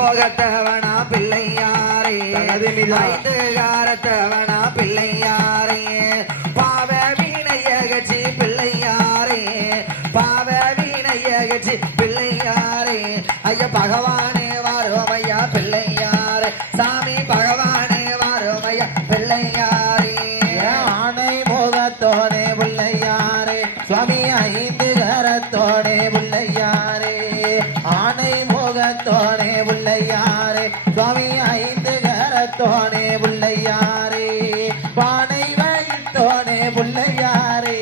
போகத்தவனா பிள்ளையாரே ஐந்து காரத்தவனா பிள்ளையாரே பாவ வீணையகச்சி பிள்ளையாரே பாவ வீணையகச்சி பிள்ளையாரே ஐயா பகவானே வாரோம் ஐயா பிள்ளையாரே சாமி பகவானே வாரோம் ஐயா பிள்ளையாரே ஆனை முகத்தோனே பிள்ளையாரே சுவாமி ஐந்து கரத்தோனே பிள்ளையாரே ஆனை முகத்தோனே பிள்ளையாரே சுவாமி ஐந்து கரத்தோனே பிள்ளையாரே பானை வகித்தோனே பிள்ளையாரே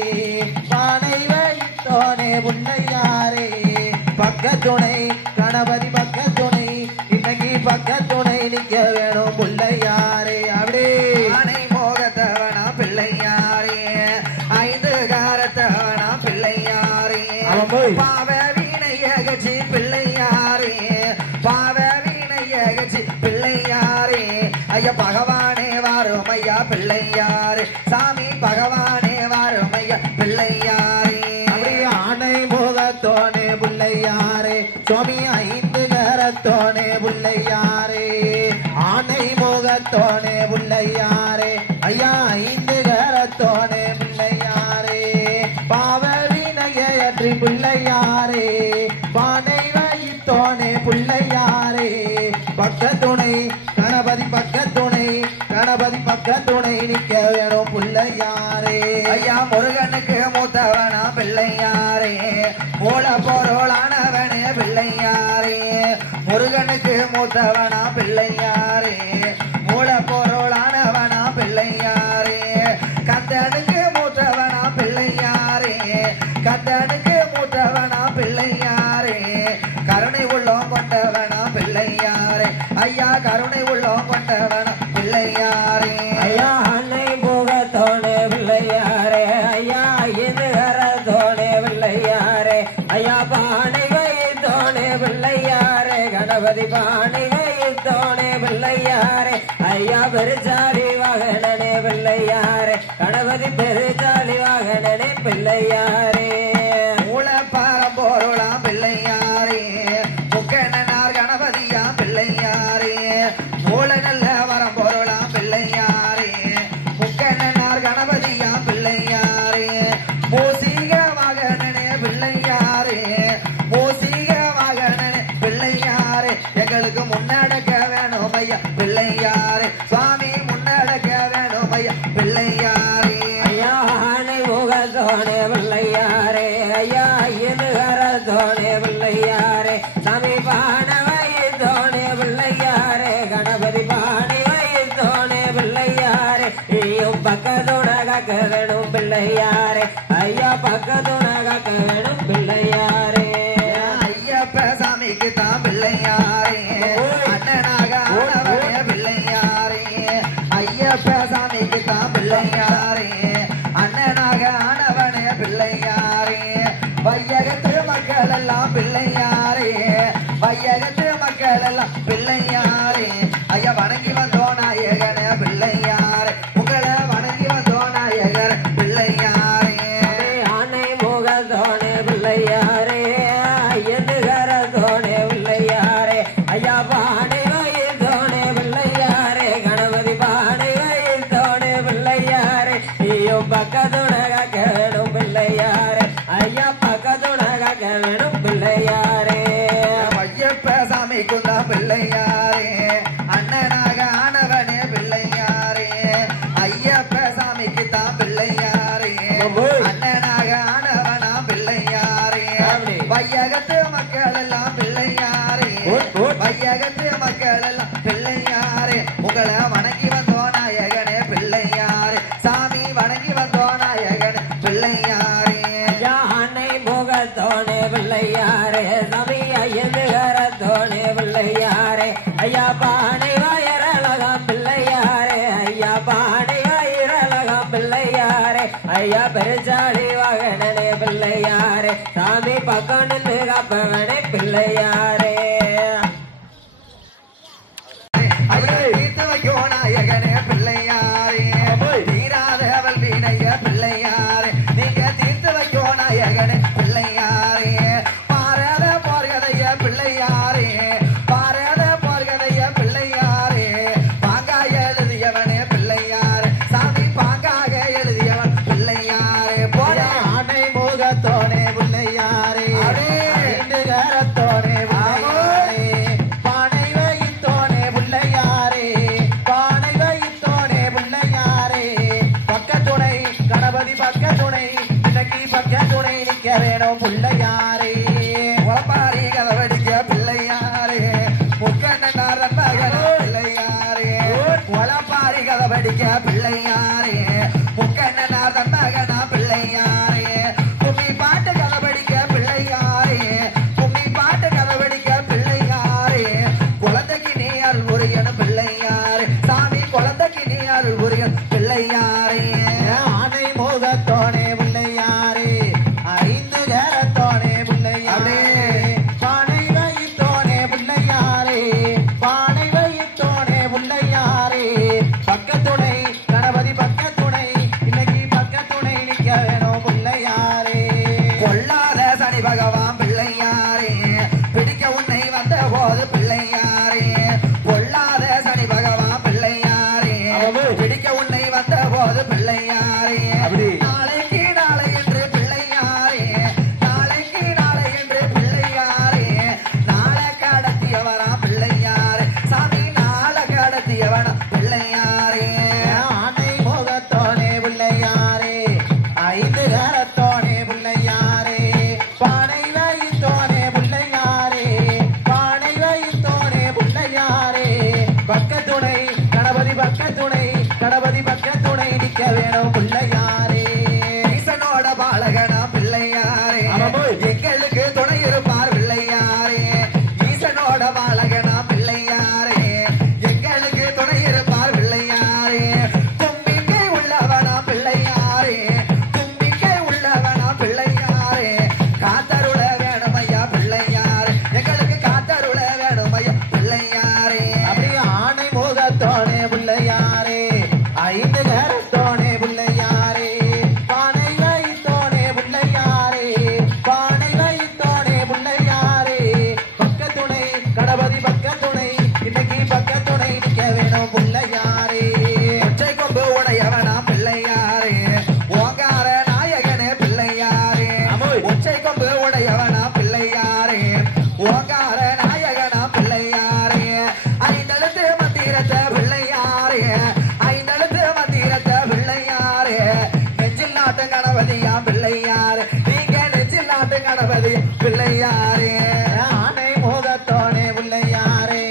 பானை வகித்தோனே பிள்ளையாரே பக்கத்துணை கணபதி பக்கத்துணை இன்னைக்கு பக்கத்துணை நிக்க வேணும் பிள்ளையாரே அப்படி ஆனை மோகத்தவனா பிள்ளையாரே ஐந்து காரத்தவனா பிள்ளையாரே பாவ வீணையகச்சி பிள்ளையாரே பாவ வீணையகச்சி பிள்ளையாரே ஐயா பகவானே வாரும் ஐயா பிள்ளையாரே சாமி பகவானே வாரும் ஐயா பிள்ளையாரே அப்படி ஆனை முகத்தோனே பிள்ளையாரே சுவாமி ஐந்து கரத்தோனே பிள்ளையாரே ஆனை முகத்தோனே பிள்ளையாரே ஐயா ஐந்து கரத்தோனே பிள்ளையாரே பாவ வினையற்றி பிள்ளையாரே பானை வகித்தோனே பிள்ளையாரே பக்கத்துணை கணபதி பக்கத்துணை கணபதி பக்கத்துணை நிக்க வேணும் பிள்ளையாரே ஐயா முருகனுக்கு மூத்தவனா பிள்ளையாரே மூல பொருளானவனே பிள்ளையாரே முருகனுக்கு மூத்தவனா பிள்ளையாரே மூல பொருளானவனா பிள்ளையாரே கந்தனுக்கு மூத்தவனா பிள்ளையாரே கந்தனுக்கு மூத்தவனா பிள்ளையாரே கருணை உள்ளம் கொண்டவனா பிள்ளையாரே ஐயா கருணை உள்ளம் கொண்டவனா பிள்ளையாரே ஐயா அன்னை முகத்தோனே பிள்ளையாரே ஐயா ஐந்து கரத்தோனே பிள்ளையாரே ஐயா பானை வகித்தோனே பிள்ளையாரே கணபதி பானை வகித்தோனே பிள்ளையாரே ஐயா பெருச்சாலி வாகனனே பிள்ளையாரே கணபதி பெருச்சாலி வாகனனே பிள்ளையாரே மூல பாரம்பொருளாம் பிள்ளையாரே முக்கண்ணனார் கணபதியா பிள்ளையாரே மூல நல்ல வரம்பொருளாம் பிள்ளையாரே முக்கண்ணனார் கணபதியா பிள்ளையாரே மூசிக வாகனனே பிள்ளையாரே மூசிக வாகனனே பிள்ளையாரே எங்களுக்கு முன்னடக்க வேணும் ஐயா பிள்ளையாரே சுவாமி முன்னடக்க வேணும் ஐயா பிள்ளையாரே ஐயா ஆனை முகத்தோனே பிள்ளையாரே ஐயா ஐந்து கரத்தோனே பிள்ளையாரே சாமி பானை வகித்தோனே பிள்ளையாரே கணபதி பானை வகித்தோனே பிள்ளையாரே ஐயும் பக்கத்தோட காக்க வேணும் பிள்ளையாரே ஐயா பக்கத்தோட காக்க வேணும் பிள்ளையாரே ஐயப்ப சாமிக்கு தான் பிள்ளையாரே அண்ணனாக ஆனவனே பிள்ளையாரே ஐயப்ப சாமிக்கு தான் பிள்ளையாரே அண்ணனாக ஆனவனே பிள்ளையாரே வையகத்து மக்கள் எல்லாம் பிள்ளையாரே வையகத்து மக்கள் எல்லாம் பிள்ளையாரே ஐயா வணங்கி வந்தோ நாயகனே பிள்ளையாரே உங்களை வணங்கி வந்தோ நாயகர் பிள்ளையாரே ஆனை முகத்தோனே பிள்ளையாரே ஐந்து கரத்தோனே பிள்ளையாரே ஐயா பானை வகித்தோனே பிள்ளையாரே கணபதி பானை வகித்தோனே பிள்ளையாரே ஐயும் பக்கத்தோட காக்க வேணும் பிள்ளையாரே ஐயா பக்கத்தோட காக்க வேணும் பிள்ளையாரே ஐயப்ப சாமிக்கு தான் பிள்ளையாரே அண்ணனாக ஆனவனே பிள்ளையாரே ஐயப்ப சாமிக்கு தான் பிள்ளையாரே அண்ணனாக ஆனவனா பிள்ளையாரே வையகத்து மக்கள் எல்லாம் பிள்ளையாரே வையகத்து மக்கள் எல்லாம் பிள்ளையாரே உங்களை வணங்கி வந்தோ நாயகனே பிள்ளையாரே சாமி வணங்கி வந்தோ நாயகனே பிள்ளையாரே அன்னை முகத்தோனே பிள்ளையாரே சாமி ஐந்து கரத்தோனே பிள்ளையாரே ஐயா பானை வயரழகம் பிள்ளையாரே ஐயா பானை வயிறழகம் பிள்ளையாரே ஐயா பெருச்சாலி வாகனனே பிள்ளையாரே சாமி பக்கம் நின்று காப்பவனே பிள்ளையாரே கதவடிக்க பிள்ளையாரே முக்கண்ணனார் தன்மகனா பிள்ளையாரே கும்மி பாட்டு கதவடிக்க பிள்ளையாரே கும்மி பாட்டு கதவடிக்க பிள்ளையாரே குழந்தைக்கு நீ அருள் புரியன் பிள்ளையாரே சாமி குழந்தைக்கு நீ அருள் புரியன் பிள்ளையாரே ஆனை மோகத்தோனே பிள்ளையாரே ஐந்து கரத்தோனே பிள்ளையாரே பானை வைத்தோனே பிள்ளையாரே பானை வைத்தோனே பிள்ளையாரே பக்கத்துணை கணபதி பக்கத்துணை இன்னைக்கு பக்கத்துணை நிக்க வேணும் பிள்ளையாரே கொள்ளாத சனி பகவான் பிள்ளையாரே பிடிக்க உன்னை வந்த போது பிள்ளையாரே கொள்ளாத சனி பகவான் பிள்ளையாரே பிடிக்க உன்னை வந்த போது பிள்ளையாரே நாளைக்கு நாளை என்று பிள்ளையாரே நாளைக்கு நாளை என்று பிள்ளையாரே நாளை கடத்தியவரா பிள்ளையாரே சாமி நாளை கடத்தியவனா பிள்ளையாரே ஆனை மோகத்தோனே பிள்ளையாரே ஐந்து கரத்தோனே பிள்ளையாரே பானை வைத்தோனே பிள்ளையாரே பானை வைத்தோனே பிள்ளையாரே பக்கத்துணை கணபதி பக்கத்துணை கணபதி பக்கத்துணை நிக்க வேணும் பிள்ளையாரே ஈசனோட பாலகனா பிள்ளையாரே எங்களுக்கு துணை இருப்பார் பிள்ளையாரே ஈசனோட பாலகனா பிள்ளையாரே எங்களுக்கு துணை இருப்பார் பிள்ளையாரே தும்பிக்கை உள்ளவனா பிள்ளையாரே தும்பிக்கை உள்ளவனா பிள்ளையாரே காத்தருள வேணுமையா பிள்ளையாரே எங்களுக்கு காத்தருள வேணுமையா பிள்ளையாரே அப்படி ஆனை மோகத்தோனே பிள்ளையாரே ஐந்து கரத்தோனே பிள்ளையாரே பானை வைத்தோனே பிள்ளையாரே பானை வைத்தோனே பிள்ளையாரே பக்கத்துணை கணபதி பக்கத்துணை இன்னைக்கு பக்கத்துணை நிக்க வேணும் பிள்ளையாரே ஒற்றை கொம்பு உடையவனா பிள்ளையாரே ஓங்கார நாயகனே பிள்ளையாரே ஒற்றை கொம்பு உடையவனா பிள்ளையாரே ஓங்கார நாயகனா பிள்ளையாரே ஐந்தெழுத்து மந்திரத்தை பிள்ளையாரே ஐந்தெழுத்து மந்திரத்தை பிள்ளையாரே நெஞ்சில் நாட்டு கணபதியா பிள்ளையாரே நீங்க நெஞ்சில் நாட்டு கணபதி பிள்ளையாரே ஆனை மோகத்தோனே பிள்ளையாரே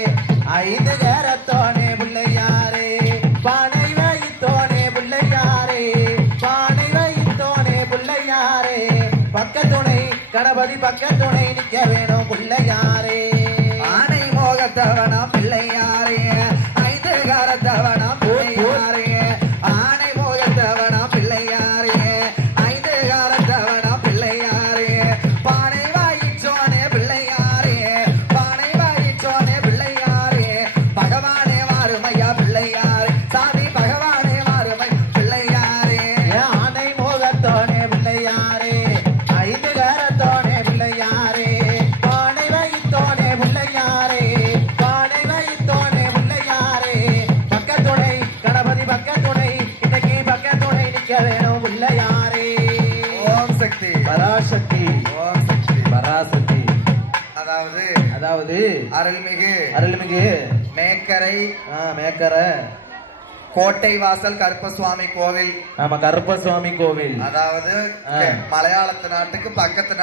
ஐந்து கரத்தோனே பிள்ளையாரே பானை வைத்தோனே பிள்ளையாரே பானை வைத்தோனே பிள்ளையாரே பக்கத்துணை கணபதி பக்கத்துணை நிக்க வேணும் பிள்ளையாரே ஆனை மோகத்தவனா பிள்ளையாரே ஐந்து காரத்தவனா பிள்ளையாரே ஆனை மோகத்தவனா பிள்ளையாரே ஐந்து காரத்தவனா பிள்ளையாரே பானை வாயிச்சோனே பிள்ளையாரே பானை வாயிச்சோனே பிள்ளையாரே பகவானே வாருமையா பிள்ளையாரே சாமி பகவானே வாருமை பிள்ளையாரே ஆனை மோகத்தோனே பிள்ளையாரே ஐந்து கரத்தோனே பிள்ளையாரே பானை வைத்தோனே பிள்ளையாரே பானை வைத்தோனே பிள்ளையாரே பக்கத்துணை கணபதி பக்கத்துணை இன்னைக்கு பக்கத்துணை நிக்க வேணும் பிள்ளையாரே ஓம் சக்தி பராசக்தி ஓம் சக்தி பராசக்தி அதாவது அருள்மிகு அருள்மிகு மேக்கரை மேக்கர கோட்டை வாசல் கருப்பசுவாமி கோவில் நம்ம கருப்பசுவாமி கோவில் அதாவது மலையாளத்து நாட்டுக்கு பக்கத்து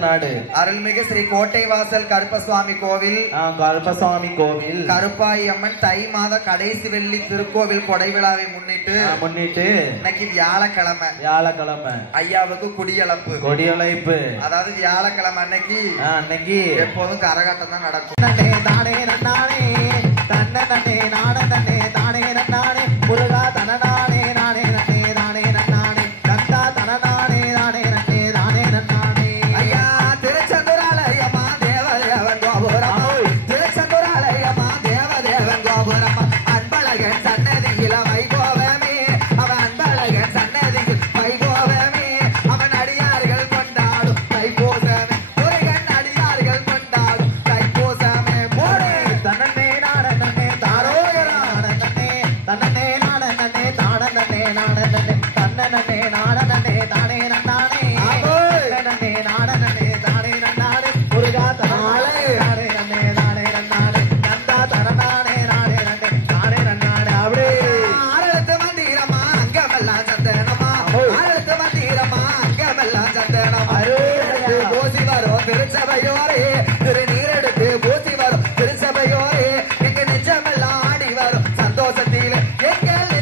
நாடு அருள்மிகு ஸ்ரீ கோட்டை வாசல் கருப்பசுவாமி கோவில் கருப்பசுவாமி கோவில் கருப்பாயி அம்மன் தை மாத கடைசி வெள்ளி திருக்கோவில் கொடை விழாவை முன்னிட்டு இன்னைக்கு வியாழக்கிழமை ஐயாவுக்கு கொடியழைப்பு அதாவது வியாழக்கிழமை அன்னைக்கு எப்போதும் கரகாட்டம் தான் நடக்கும். தானே நானே தன்ன தன்னே நானே தன்னே தானே நானே முருகா தனநானே நானே நன்னே தானே நன்னானே கந்தா தனநானே நானே நன்னே தானே நன்னானே ஐயா திருச்செந்தூராலயமா தேவதேவன் கோபுரம் திருச்செந்தூராலயமா தேவதேவன் கோபுரம் அன்பழகன் சன்னதியில வைகோவமே அவன் அன்பழகன் சன்னதியில் வைகோவமே அவன் அடியார்கள் கொண்டாடும் தைப்பூசமே முருகன் அடியார்கள் கொண்டாடும் தைப்பூசமே போடு தன்னே நானே நன்னே தாரோ நன்னே தன்னே நானே நன்னே தானே நன்னே நானே நன்னே தன்னே நன்னே நானே நன்னே தானே நன்னானே நன்னே நானே நன்னே தானே நன்னானே முருகா தனாலே நானே நன்னே தானே நன்னானே நந்தா தனநானே நானே நன்னே தானே நன்னானே அப்படியே ஆரத்து மந்திரமா அங்கமெல்லாம் சந்தனமா ஆரத்து மந்திரமா அங்கமெல்லாம் சந்தனமா பூசி வரும் திருச்சபையோரே திருநீரெடுத்து பூசி வரும் திருச்சபையோரே எங்க நெஞ்சமெல்லாம் ஆடி வரும் சந்தோஷத்திலே எங்கள்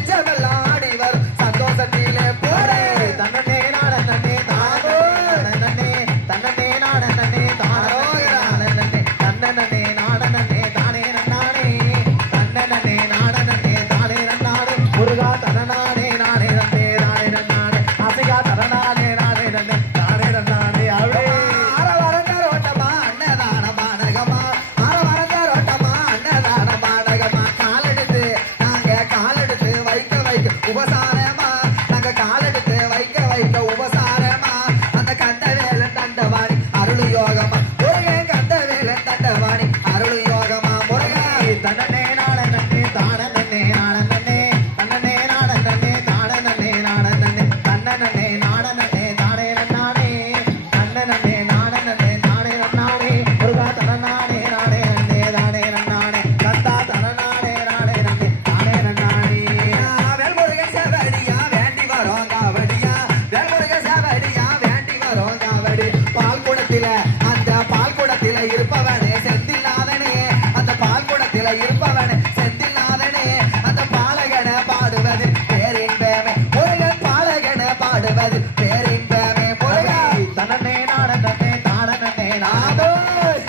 பக்கத்துல இருப்பவனே செந்தில்நாதனே அந்த பாலகன பாடுவது பேரின்பமே முருகன் பாலகன பாடுவது பேரின்பமே முருகன் தன்னே நாடனே தாடனே நாடோ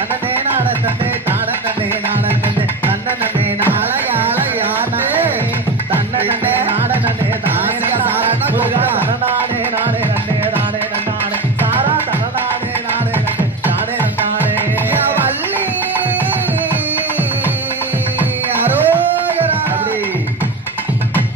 தன்னே நாடனே தாடனே நாடனே தன்னே நாளையாளே தன்னே நாடனே தானே முருகா தனநாடே நாடே நன்னே நாடே நன்னாடே சாரா தனநாடே நாடே நன்னே நாடே நன்னாடே வள்ளி அரோகரா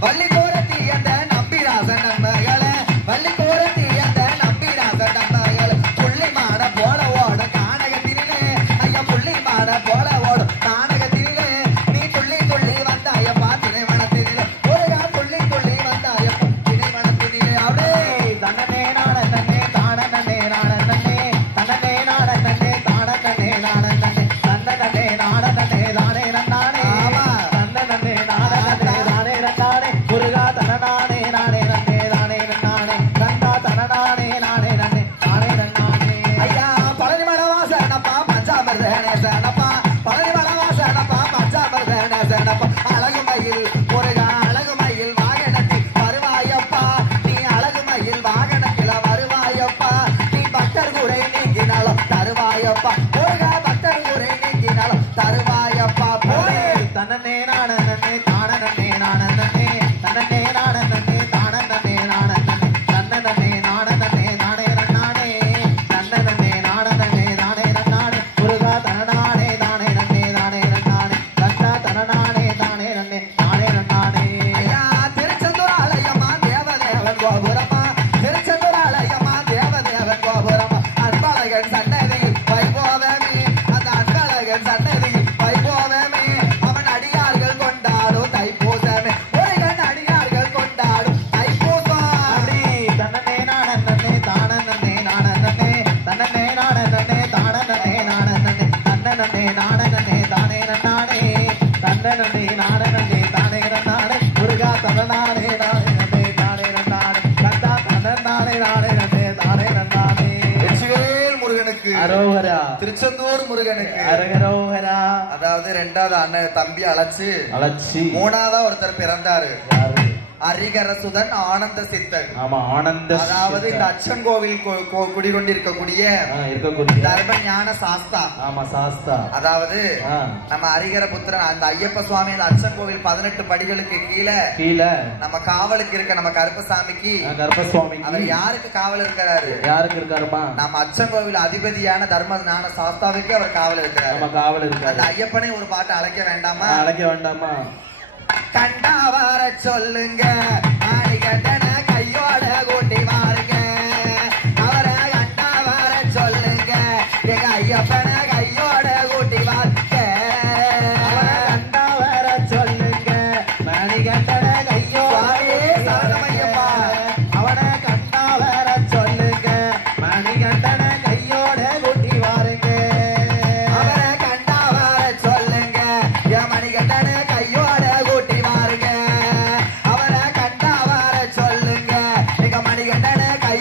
வள்ளி கோரத்தி அந்த நம்பிராசன் நம்பகளே வள்ளி கோரத்தி அந்த நம்பிராசன் நம்பகளே புள்ளி மாட போல ஓடும் கானகத்திலே ஐயா புள்ளி மாட போல ஓடும் கானகத்திலே நீ துள்ளி துள்ளி வந்தாய பாத்தினை மனத்திலே ஒருகா துள்ளி துள்ளி வந்தாய பாத்தினை மனத்திலே அப்படியே தன்னே நாடனே தாடனே நாடனே தன்னே நாடனே தாடனே நாடனே தன்னே நாடனே தானே நன்னானே தன்னே நாடனே தானே நன்னானே முருகா தனநானே நானே நன்னே தானே நன்னானே கந்தா தனநானே நானே நன்னே தானே நன்னானே ஐயா பழனிமலை வாசனப்பா பஞ்சாமர்தனே சனப்பா பழனிமலை வாசனப்பா பஞ்சாமர்தனே சனப்பா அழகுமயில் முருகா அழகுமயில் வாகனத்தில் வருவாயப்பா நீ அழகுமயில் வாகனத்தில் வருவாயப்பா நீ பக்தர் குறை நீங்கினாலும் தருவாயப்பா முருகா பக்தர் குறை நீங்கினாலும் தருவாயப்பா போய் தன்னே நாடனே தாடனே நாடனே தன்னே நாடனே தாடனே நாடனே தன்னே நாடனே தானே நன்னானே தன்னே நாடனே தானே நன்னானே முருகா தனநாடே தானே நன்னே தானே நன்னானே கந்தா தனநாடே தானே நன்னே தானே நன்னானே ஐயா திருச்செந்தூர் ஆலயமா தேவதேவன் கோபுரமா திருச்செந்தூர் ஆலயமா தேவதேவன் கோபுரமா அன்பழகன் சன்னதியில் வைபோதமே அந்த அன்பழகன் சன்னதியில் வைபோதமே அவன் அடியார்கள் கொண்டாடும் தைப்பூசமே முருகன் அடியார்கள் கொண்டாடும் தைப்பூசம் அப்படி தன்னே நாடனே தாடனே நாடனே தன்னே நாடனே தாடனே நாடனே தன்னே நாடனே தானே நன்னானே தன்னே நாடனே தானே நன்னானே முருகா தனநாடே நானே நன்னே தானே நன்னானே கந்தா தனநாடே நானே நன்னே தானே நன்னானே வெற்றிவேல் முருகனுக்கு அரோகரா திருச்செந்தூர் முருகனுக்கு அரகரோகரா அதாவது ரெண்டாவது அண்ணன் தம்பி அழைச்சு அலட்சி மூணாவதா ஒருத்தர் பிறந்தாரு யாரு அரிகரசுதன் ஆனந்த சித்தன் ஆமா ஆனந்த அதாவது இந்த அச்சன் கோவில் குடிகொண்டிருக்கக்கூடிய இருக்கக்கூடிய தர்ம ஞான சாஸ்தா ஆமா சாஸ்தா அதாவது நம்ம ஹரிகர புத்திரன் அந்த ஐயப்ப சுவாமி அந்த அச்சன் கோவில் 18 படிகளுக்கு கீழே நம்ம காவலுக்கு இருக்க நம்ம கருப்பசாமிக்கு கருப்பசுவாமி அவர் யாருக்கு காவல் இருக்கிறாரு யாருக்கு இருக்காருமா நம்ம அச்சன் கோவில் அதிபதியான தர்ம ஞான சாஸ்தாவுக்கு அவர் காவல் இருக்கிறாரு நம்ம காவல் இருக்காரு அந்த ஐயப்பனை ஒரு பாட்டு அழைக்க வேண்டாமா அழைக்க வேண்டாமா கண்டா வர சொல்லுங்க ஆடிகட்டன கையோட கூட்டி வாருங்க அவரை கண்டா வர சொல்லுங்க எங்க ஐயப்பன கையோட கூட்டி வாருங்க அவரை கண்டா வர சொல்லுங்க மணிகண்டன கையோட சரணமையப்பா அவனை கண்டா வர சொல்லுங்க மணிகண்டன கையோட கூட்டி வாருங்க அவரை கண்டா வர சொல்லுங்க என் மணிகண்டன கையோட கூட்டி வாருங்க அவரை கண்டா வர சொல்லுங்க எங்க மணிகண்டன கை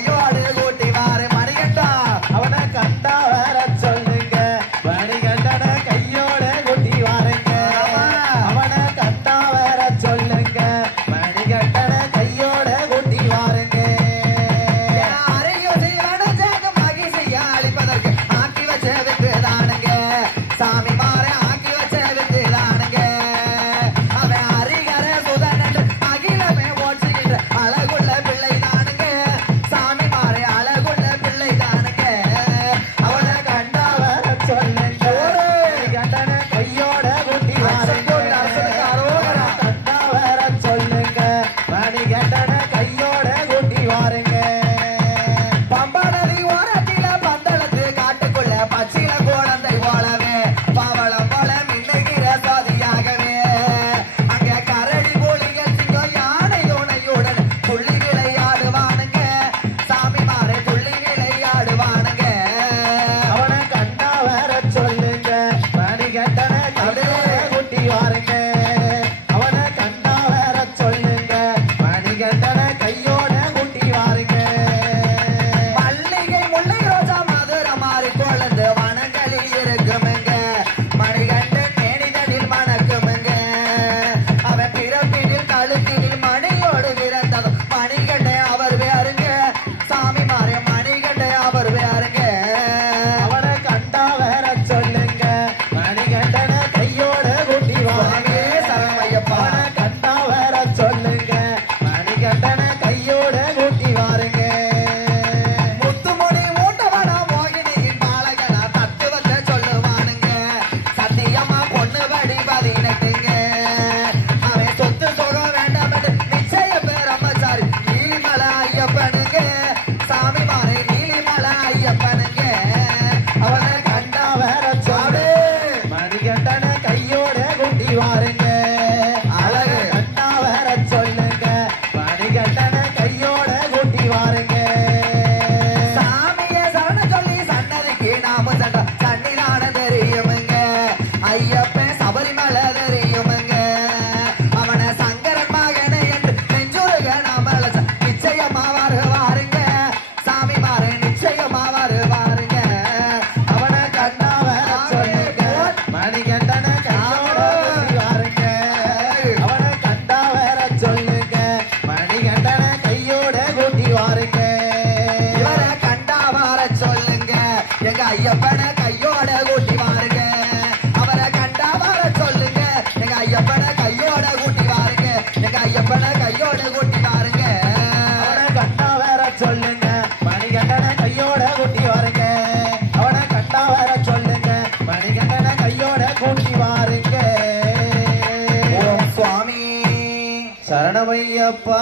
சரணமையப்பா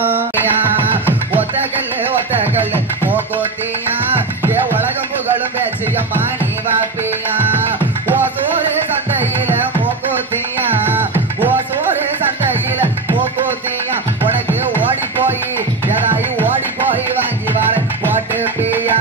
ஒத்தகல்லு ஒத்தகல்லு மூக்குத்தியா ஏ உலகம் புகழும் பேச்சியம்மா நீ வாப்பியா ஓ சோறு சந்தையில மூக்குத்தியா ஓ சோறு சந்தையில மூக்குத்தியா உனக்கு ஓடி போய் ஏதாயி ஓடி போய் வாங்கி வர போட்டு பியா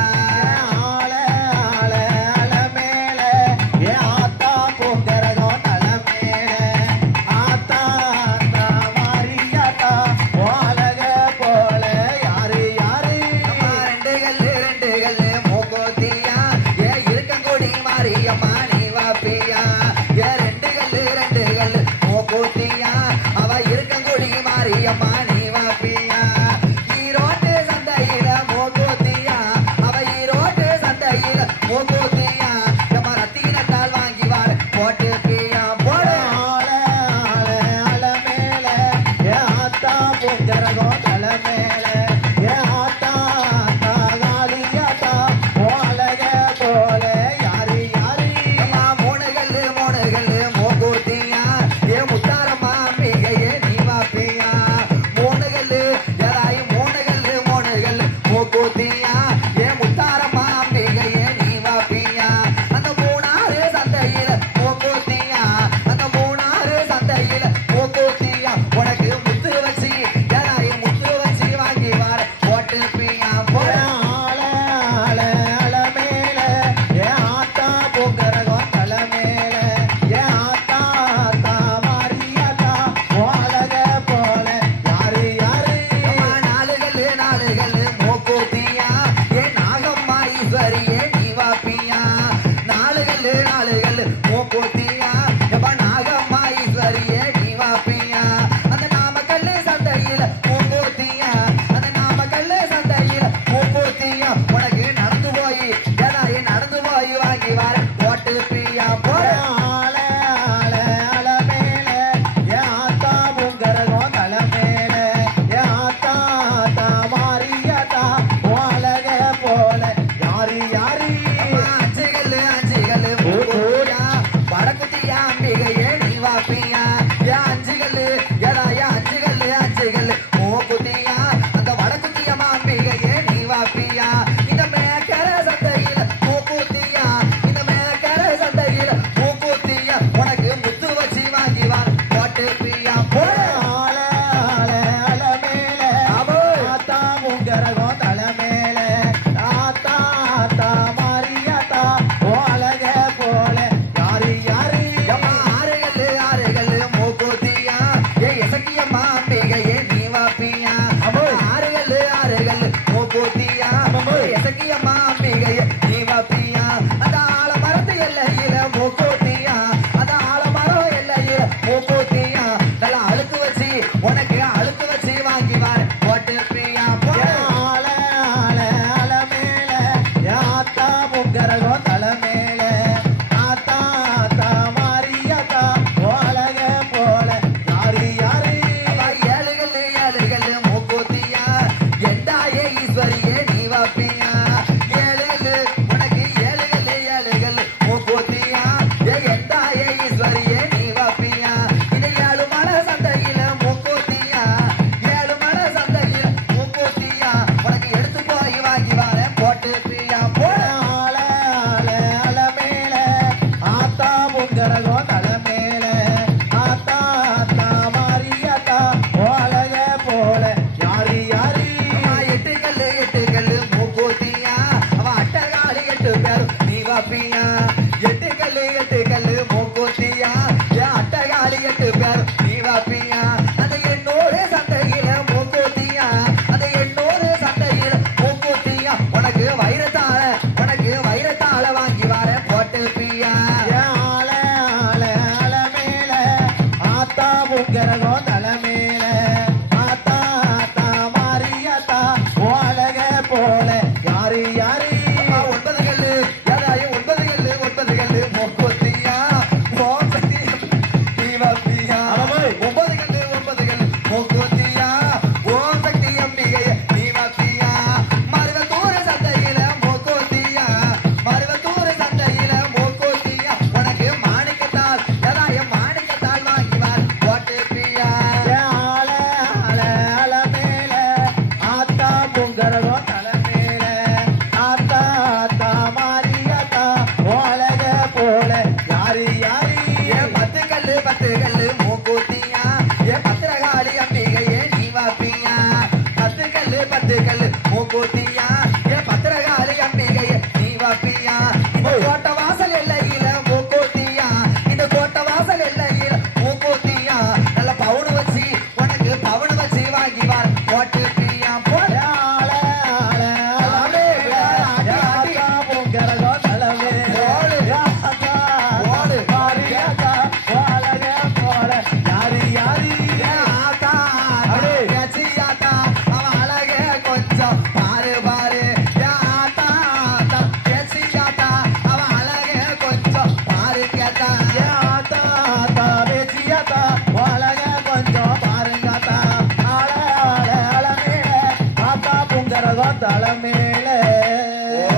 தலைமையில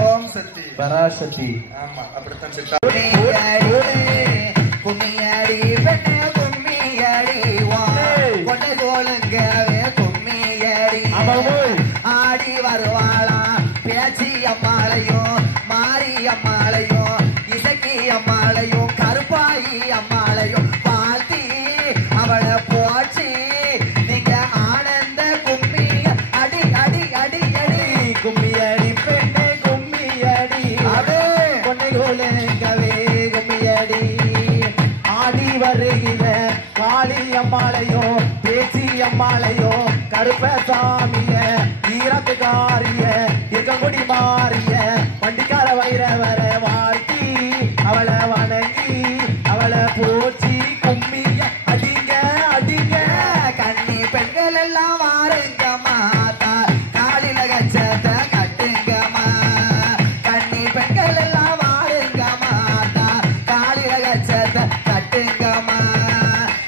ஓம் சக்தி பராசக்தி. ஆமா அப்படித்தான் கும்மியாடி பெண்ண கும்மியாடி கொண்டை கோலுங்கவே கும்மியாடி ஆடி வருவாளா பேச்சி அம்மாளையும் மாரி அம்மாளையும் இசக்கி அம்மாளையும் கருப்பாயி அம்மாளையும் வாழ்த்தி அவளை போச்சு நீங்க ஆனந்த கும்மிய அடி அடி அடி அடி கும்மியடி பெண்ணே கும்மியடி கொண்டை கோலுங்கவே கும்மியடி ஆடி வருகிற காளி அம்மாளையோ பேச்சி அம்மாளையோ கருப்பசாமிய ஈரத்துக்காரிய இருக்கங்குடி மாறிய வண்டிக்கார வைரவர வாழ்த்தி அவளை வணங்கி அவளை போச்சி கும்மிய அடிங்க அடிங்க. கண்ணி பெண்கள் எல்லாம் வாருங்க மாதா காலில கச்சத்தை கட்டுங்கம்மா. கண்ணி பெண்கள் எல்லாம் வாருங்க மாதா காலில கச்சத்தை கட்டுங்கம்மா.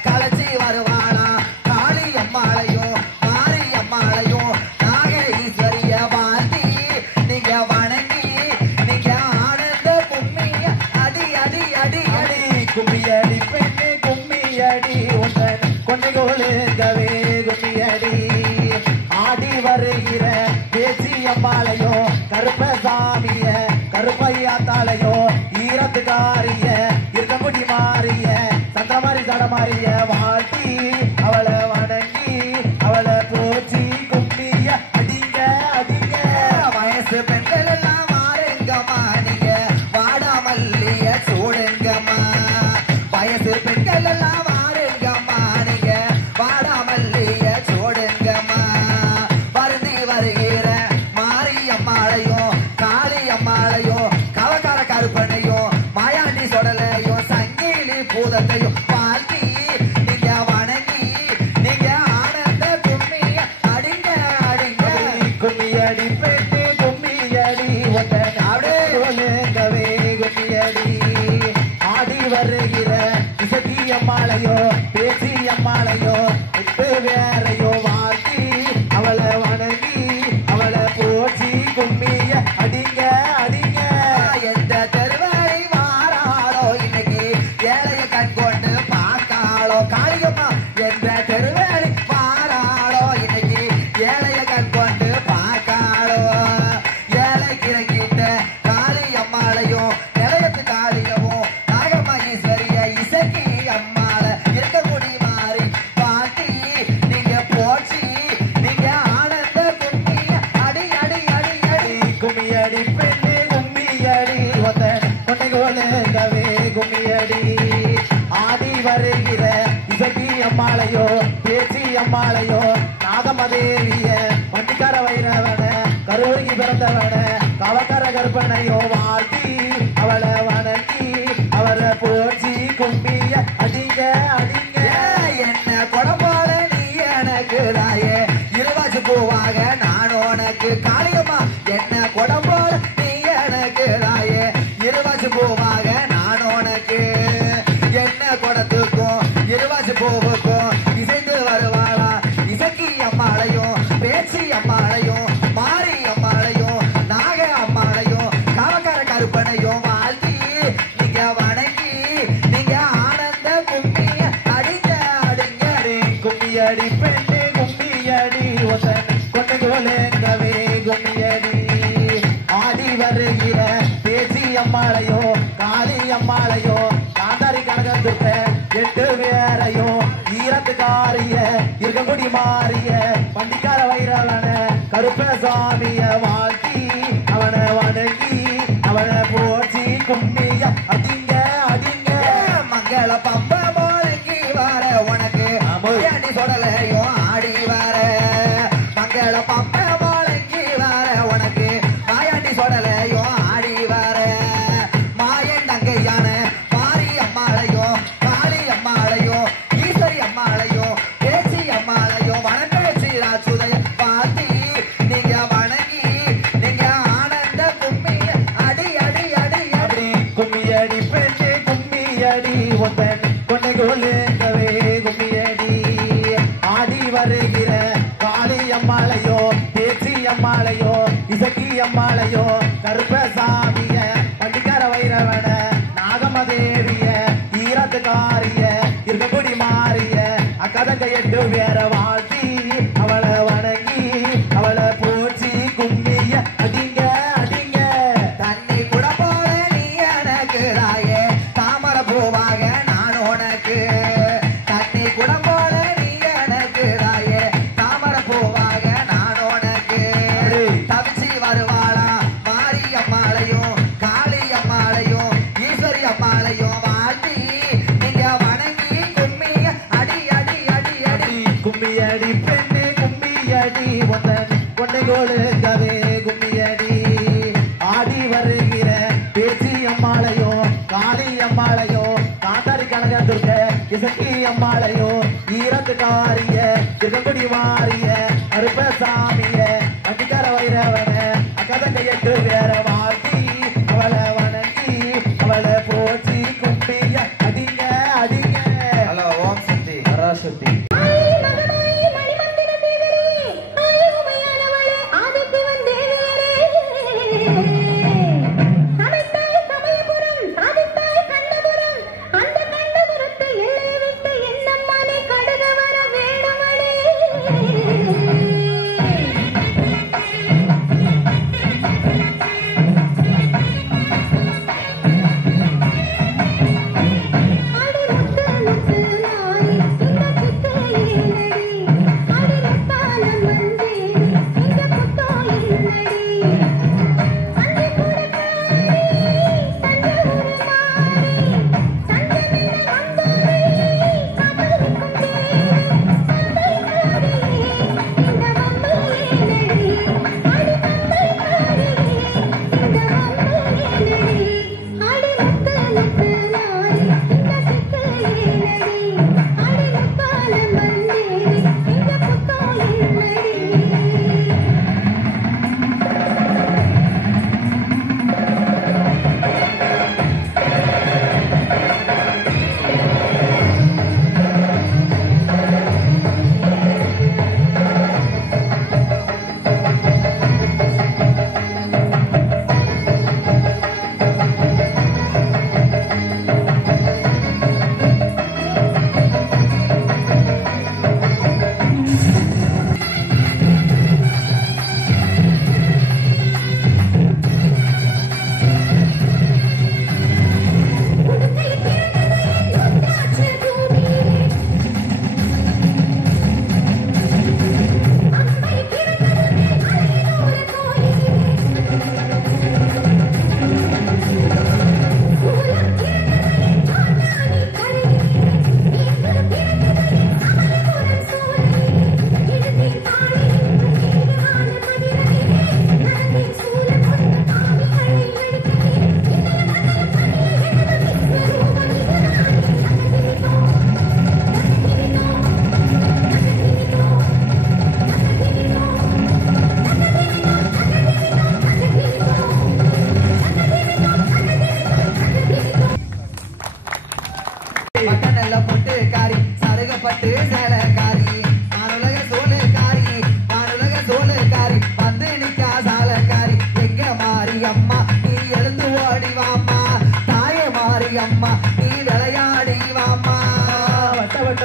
களைச்சி வருவாளா காளி அம்மாளையும் மாரி அம்மாளையும் நாகேஸ்வரிய வாழ்த்தி நீங்க வணங்கி நீங்க ஆனந்த கும்மிய அடி அடி அடி அடி. கும்மியடி பெண்ணே கும்மியடி உந்தன் கொண்டை கோலுங்கவே கும்மியடி ஆடி வருகிற பேச்சி அம்மாளையோ கருப்பசாமிய கருப்பையா தாளையோ ஈரத்துக்காரிய இருக்கமுடி மாறிய சந்திரமாரி தடமாரிய வாழ்த்தி அவளை வணங்கி அவளை போச்சி கும்மிய அடிங்க அடிங்க. வயசு பெண்கள் எல்லாம் மாறுங்கம்மா நீங்க வாடாமல்லிய சூடுங்கம்மா. வயசு பெண்கள் எல்லாம் மாறுங்கம்மா நீங்க வாடாமல்லிய சூடுங்கம்மா. வருந்தி வருகிற மாரி அம்மாளையும் காளி அம்மாளையும் கவக்கார கருப்பனையும் மாயாண்டி சொடலையும் சங்கிலி பூதத்தையும் வாழ்த்தி நீங்க வணங்கி நீங்க ஆனந்த கும்மிய அடிங்க அடிங்க. கும்மியடி பெண்ணே கும்மியடி ஒத்தன் கோலுங்கவே கும்மியடி ஆடி வருகிற இசக்கி அம்மாளையோ பேச்சி அம்மாளையோ விட்டு வேறையோ வாழ்த்தி அவளை வணங்கி அவளை போச்சி கும்மிய அடிங்க அடிங்க. எந்த தெருவரை வாராளோ இன்னைக்கு ஏழைய கண் கொண்டு பார்த்தாளோ காளியம்மா. எந்த தெருவரை வாராளோ இன்னைக்கு ஏழைய கண் கொண்டு பார்த்தாளோ. ஏழை கிழக்கிட்ட காளி அம்மாளையும் நிலையத்து காளியவும் நாகமகேஸ்வரிய இசக்கி அம்மாள இருக்கக்கூடிய மாறி பாட்டி நீங்க போச்சு நீங்க ஆனந்த கும்மிய அடி அடி அடி அடி. கும்மியடி பெண்ணே கும்மியடி ஒத்தன் கொண்டை கோலுங்கவே கும்மியடி ஆடி வருகிற இசக்கி அம்மாளையோ பேச்சி அம்மாளையோ நாகமதேவிய வண்டிக்கார வைரவன கருவருகி பிறந்தவன கவக்கர கருப்பனையோ வாழ்த்தி அவளை வணங்கி அவளை போச்சி கும்மிய அடிங்க அடிங்க. என்ன கொடம்போல நீ எனக்கு தாயே இருவாச்சு பூவாக நான் உனக்கு காளியம்மா. என்ன கொடம்போல நீ எனக்கு தாயே இருவாச்சு பூவாக நான் உனக்கு. என்ன கொடத்துக்கும் இருவாச்சு பூவுக்கும் இசைந்து வருவாளா இசக்கி அம்மாளையும் பேச்சி அம்மாளையும் மாரி அம்மாளையும் நாக அம்மாளையும் கவக்கர கருப்பனையும் வாழ்த்தி நீங்க வணங்கி நீங்க ஆனந்த கும்மிய அடிங்க அடிங்க. கும்மியடி பெண்ணே கும்மியடி ஒத்தன் கொண்டை கோலுங்கவே கும்மியடி ஆடி வருகிற பேச்சி அம்மாளையோ காளி அம்மாளையோ காந்தாரி கனகத்துட்ட எட்டு வேறையோ ஈரத்துக்காரிய இருக்கங்குடி மாறிய வண்டிக்கார வைரவன கருப்பசாமிய வாழ்த்தி அவனை வணங்கி அவனை போச்சி கும்மிய அடிங்க அடிங்க. மங்கள பம்ப போலக்கு வர உனக்கு அடி சொடலையும் அம்மாளையோ கருப்பசாமிய பண்டிகர வைரவன நாகமதேவிய ஈரத்துக்காரிய இருக்கக்குடி மாறிய அக்கதங்க 8 பேர வாழ்த்தி அவளை வணங்கி அவளை போற்றி கும்மிய அடிங்க அடிங்க தண்ணி கூட போல நீ எனக்கு தாயே தாமர பூவாக நான் உனக்கு தண்ணி கூட போல நீ எனக்கு தாயே தாமர பூவாக நான் உனக்கு தவிச்சி வருவாளா மாரி அம்மாளையும் காளி அம்மாளையும் ஈஸ்வரி அம்மாளையும் வாழ்த்தி நீங்க வணங்கி கும்மிய அடி அடி அடி அடி கும்மியடி பெண்ணே கும்மியடி கொண்டை கொடுக்கவே கும்மியடி ஆடி வருகிற பேச்சி அம்மாளையோ காளி அம்மாளையோ காத்தாரி கனகத்துக்க இசக்கி அம்மாளையோ ஈரத்துக்காரிய திருக்குடி மாறிய அருப்பசாமிய அடிக்கர வைரவன அக்கதங்க 8 பேர வாழ்த்தி அவளை வணங்கி அவளை போற்றி கும்பிய அடிங்க அடிங்க. ஹலோ ஓம் சக்தி பராசக்தி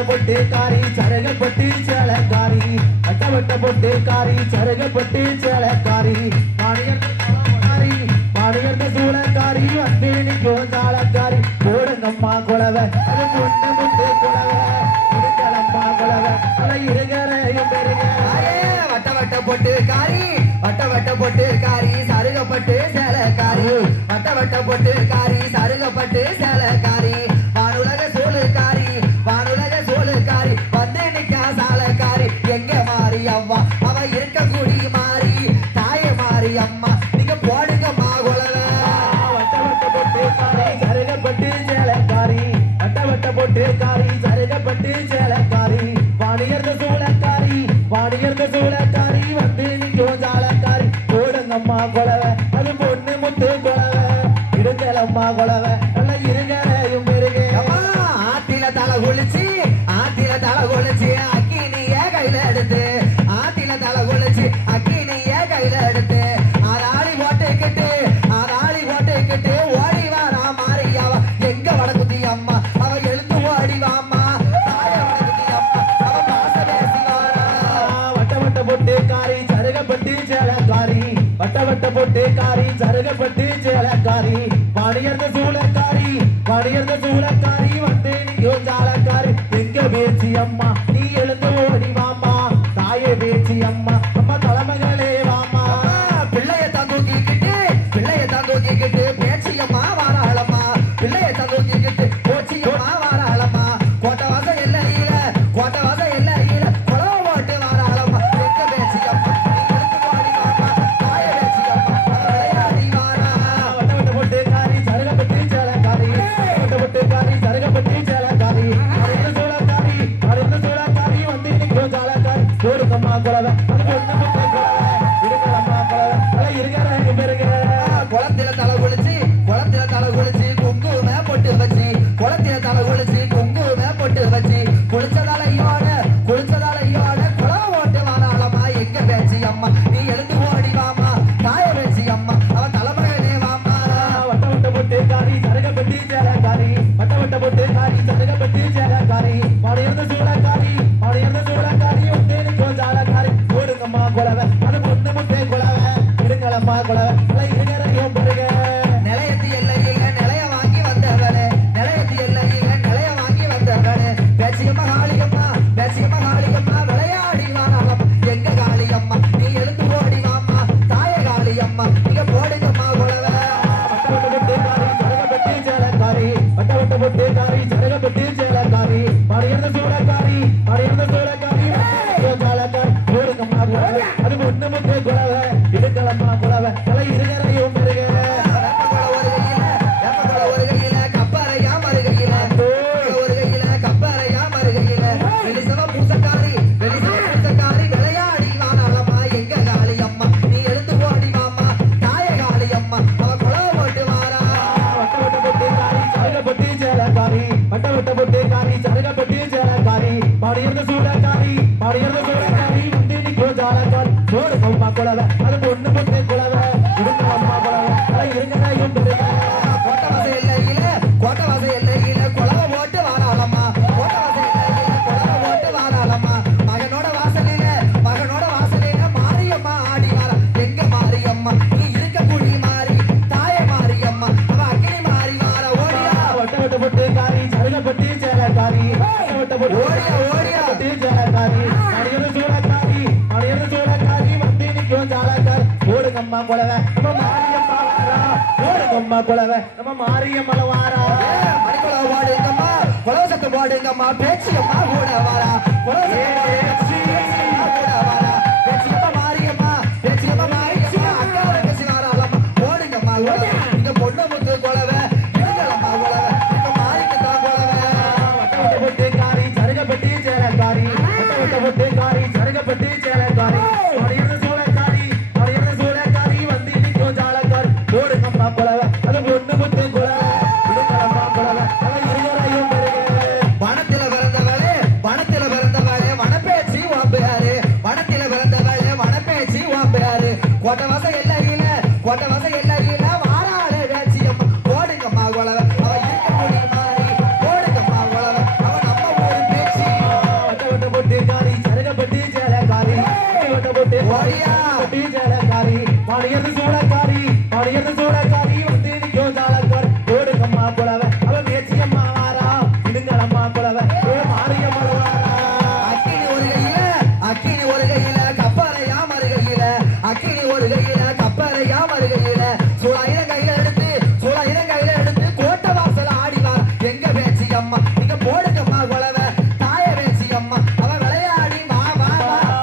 பொட்டுக்காரி சரகப்பட்டு சேலக்காரி அட்டவட்ட பொட்டுக்காரி சரகப்பட்டு சேலக்காரி பாணியர்ந்த சூழக்காரி வந்து நிற்கும் தாளக்காரி போடுங்கம்மா குழவை அது பொண்ணு முட்டு குழவை இருங்களம்மா குழவை அதை இருகரையும் பெருக வட்ட பொட்டுக்காரி வட்ட பொட்டுக்காரி சருகப்பட்டு சேலக்காரி வட்ட பொட்டுக்காரி சருகப்பட்டு சேலக்காரி வானுலக சூழுக்காரி வந்து நிக்கா சாலக்காரி எங்க மாறி அம்மா அவ இருக்க கூடி மாறி தாய மாறி அம்மா நீங்க போடுங்கம்மா குழவை வட்ட பொட்டுக்காரி சருகப்பட்டு சேலக்காரி வட்ட பொட்டுக்காரி சருகப்பட்டு சேலக்காரி வாணியர்ந்த சூழக்காரி வந்து நிற்கும் தாளக்காரி போடுங்கம்மா குழவை அது பொண்ணு முத்து குழவை இடுங்கலம்மா குழவை நல்லா இரு மணியர்ந்த சூளக்காரி வந்து நீயோ ஜாலக்காரி எங்க பேச்சு அம்மா நீ எழுந்து ஓடி வாமா தாயே பேச்சு அம்மா அம்மா தலைமகளே வாமா பிள்ளைய தூக்கிக்கிட்டு பேச்சு அம்மா வாராளம்மா பிள்ளைய தூக்கிக்கிட்டு போச்சு அம்மா வாராளம்மா கோட்டை வாச எல்லையில குளம் போட்டு வாராளம்மா எங்க பேச்சு அம்மா நீ எழுந்து ஓடி வாமா தாயே பேச்சு அம்மா விளையாடி வாரா வட்ட போட்டு காரி சருகப்பட்டி சேலக்காரி வட்ட போட்டு காரி சருகப்பட்டி சேலக்காரி மறைந்த சூளக்காரி வந்து இன்னைக்கு ஜாலக்காரி கோடுக்கம்மா குலவை அது ஒண்ணு முட்டை குலவை இடுக்கலம்மா குலவை இருக்கிற பெருகிற குளத்தில தலை குளிச்சு குங்கும பொட்டு வச்சு குளத்தில தலை குளிச்சு குங்கும பொட்டு வச்சு குளிச்சதாலையோட குளம் ஓட்டு வாராளம்மா எங்க பேச்சு அம்மா நீ எழுந்து ஓடி வாமா தாய பேச்சு அம்மா அவன் தலைமகனே வாமா வட்ட போட்டு காரி சருகப்பட்டி சேலக்காரி வட்ட போட்டு காரி சருகப்பட்டி சேலக்காரி மறைந்த சூளக்காரி வந்து இன்னைக்கு ஜாலக்காரி கோடுக்கம்மா குலவை அது ஒண்ணு முட்டை குலவை இடுக்கலம்மா குலவை இருக்கிற பெருக நிலையத்து எல்லையில நிலைய வாங்கி வந்தவளே பேச்சியம்மா காளியம்மா விளையாடி வாராளம் எங்க காளியம்மா நீ எழுந்து ஓடி வாமா தாய காளியம்மா நீங்க போடுங்கம்மா குலவை வட்ட போட்டு காரி சருகப்பட்டி சேலக்காரி மறைந்த சூளக்காரி ஜாலக்காரி கோடுக்கம்மா குலவை அது ஒண்ணு முட்டை குலவை இடுக்கலம்மா குலவை இருக்கிற பெருக வட்ட போட்டு காரி சருகப்பட்டி சேலக்காரி மறைந்த சூளக்காரி வந்து இன்னைக்கு ஜாலக்காரி கோடுக்கம்மா குலவை அது ஒண்ணு முட்டை குலவை இடுக்கலம்மா குலவை இருக்கிற பெருக கோட்டவாச எல்லையில குளவ போட்டு வாராளம்மா மகனோட வாசலில மாரியம்மா ஆடி வாரா எங்க மாரியம்மா நீ இருக்க குடி மாறி தாய மாரியம்மா அவ அக்கினி மாறி வாரா ஓடியா வட்ட போட்டு காரி சருகப்பட்டி சேலக்காரி ஓடியா சேலக்காரி மறைந்த சூளக்காரி வந்து இன்னைக்கு ஜாலக்காரி கோடுக்கம்மா குலவை நம்ம மாரியம்மா வாரா கோடுக்கம்மா குலவை நம்ம மாரியம்மா வாரா மணிக்குள்ள பாடுங்கம்மா குலவசத்து பாடுங்கம்மா பேச்சியம்மா கூட வாரா பேச்சியம்மா மாரியம்மா அக்காவோட பேசி வாராளம்மா போடுங்கம்மா இங்க பொண்ணு முத்து குலவை இடுங்கலம்மா குலவை இப்ப மாறிக்கத்தான் குலவை வட்ட போட்டு காரி சருகப்பட்டி சேலக்காரி மறைந்த சூளக்காரி வந்து இன்னைக்கு ஜாலக்காரி கோடுக்கம்மா குலவை அது ஒண்ணு முத்து குலவை இடுக்கலம்மா குலவை இருக்கிற பெருக வனத்தில பிறந்தவளே வனப்பேச்சி வாம்பையாரு கோட்டவாச எல்லையில வாராளே பேச்சியம்மா போடுங்கம்மா குலவை அவ இருக்க முடி மாறி போடுங்கம்மா குலவை அவ நம்ம ஊரு பேச்சி வட்ட போட்டு காரி சருகப்பட்டி சேலக்காரி ஓடியா சேலக்காரி மறைந்த சூளக்காரி வந்து இன்னைக்கு ஜாலக்காரி கோடுக்கம்மா குலவை அவ பேச்சியம்மா வாரா இடுங்கலம்மா குலவை மாரியம்மா வாரா அக்கினி ஒரு கையில கப்பலையா மறுகையில சூழாயிரம் கையில எடுத்து கோட்டை வாசல ஆடிவார் எங்க பேச்சு அம்மா நீங்க போடுங்கம்மா குலவை தாய பேச்சு அம்மா அவ விளையாடி வா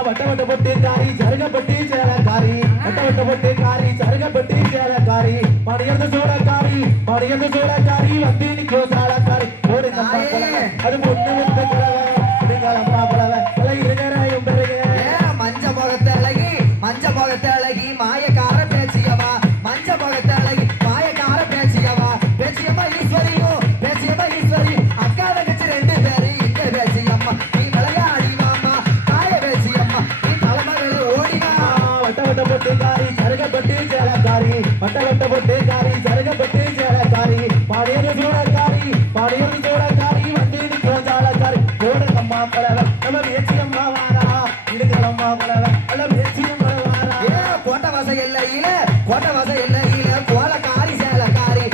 வட்ட போட்டு காரி சருகப்பட்டி சேலக்காரி மறைந்த சூளக்காரி வந்து இன்னைக்கு ஜாலக்காரி கோடுக்கம்மா குலவை அது ஒண்ணு முட்டை குலவை இடுங்கலம்மா குலவை இருக்கிற பெருக மஞ்ச முகத்தை அழகி மாயக்கார பேச்சியவா பேச்சியம்மா ஈஸ்வரி அக்கா தங்கச்சி 2 பேரு இங்க பேச்சியம்மா நீ விளையாடி வாமா தாய பேச்சியம்மா நீ தலைமகளே ஓடிவா வட்ட போட்டு காரி சருகப்பட்டி சேலக்காரி மறைந்த சூளக்காரி வந்து இன்னைக்கு ஜாலக்காரி கோடுக்கம்மா குலவை நம்ம பேச்சியம்மா வாரா இடுக்கலம்மா குலவை பேச்சியம்மா வாரா கோட்டவாச எல்லையில கோலக்காரி சேலக்காரி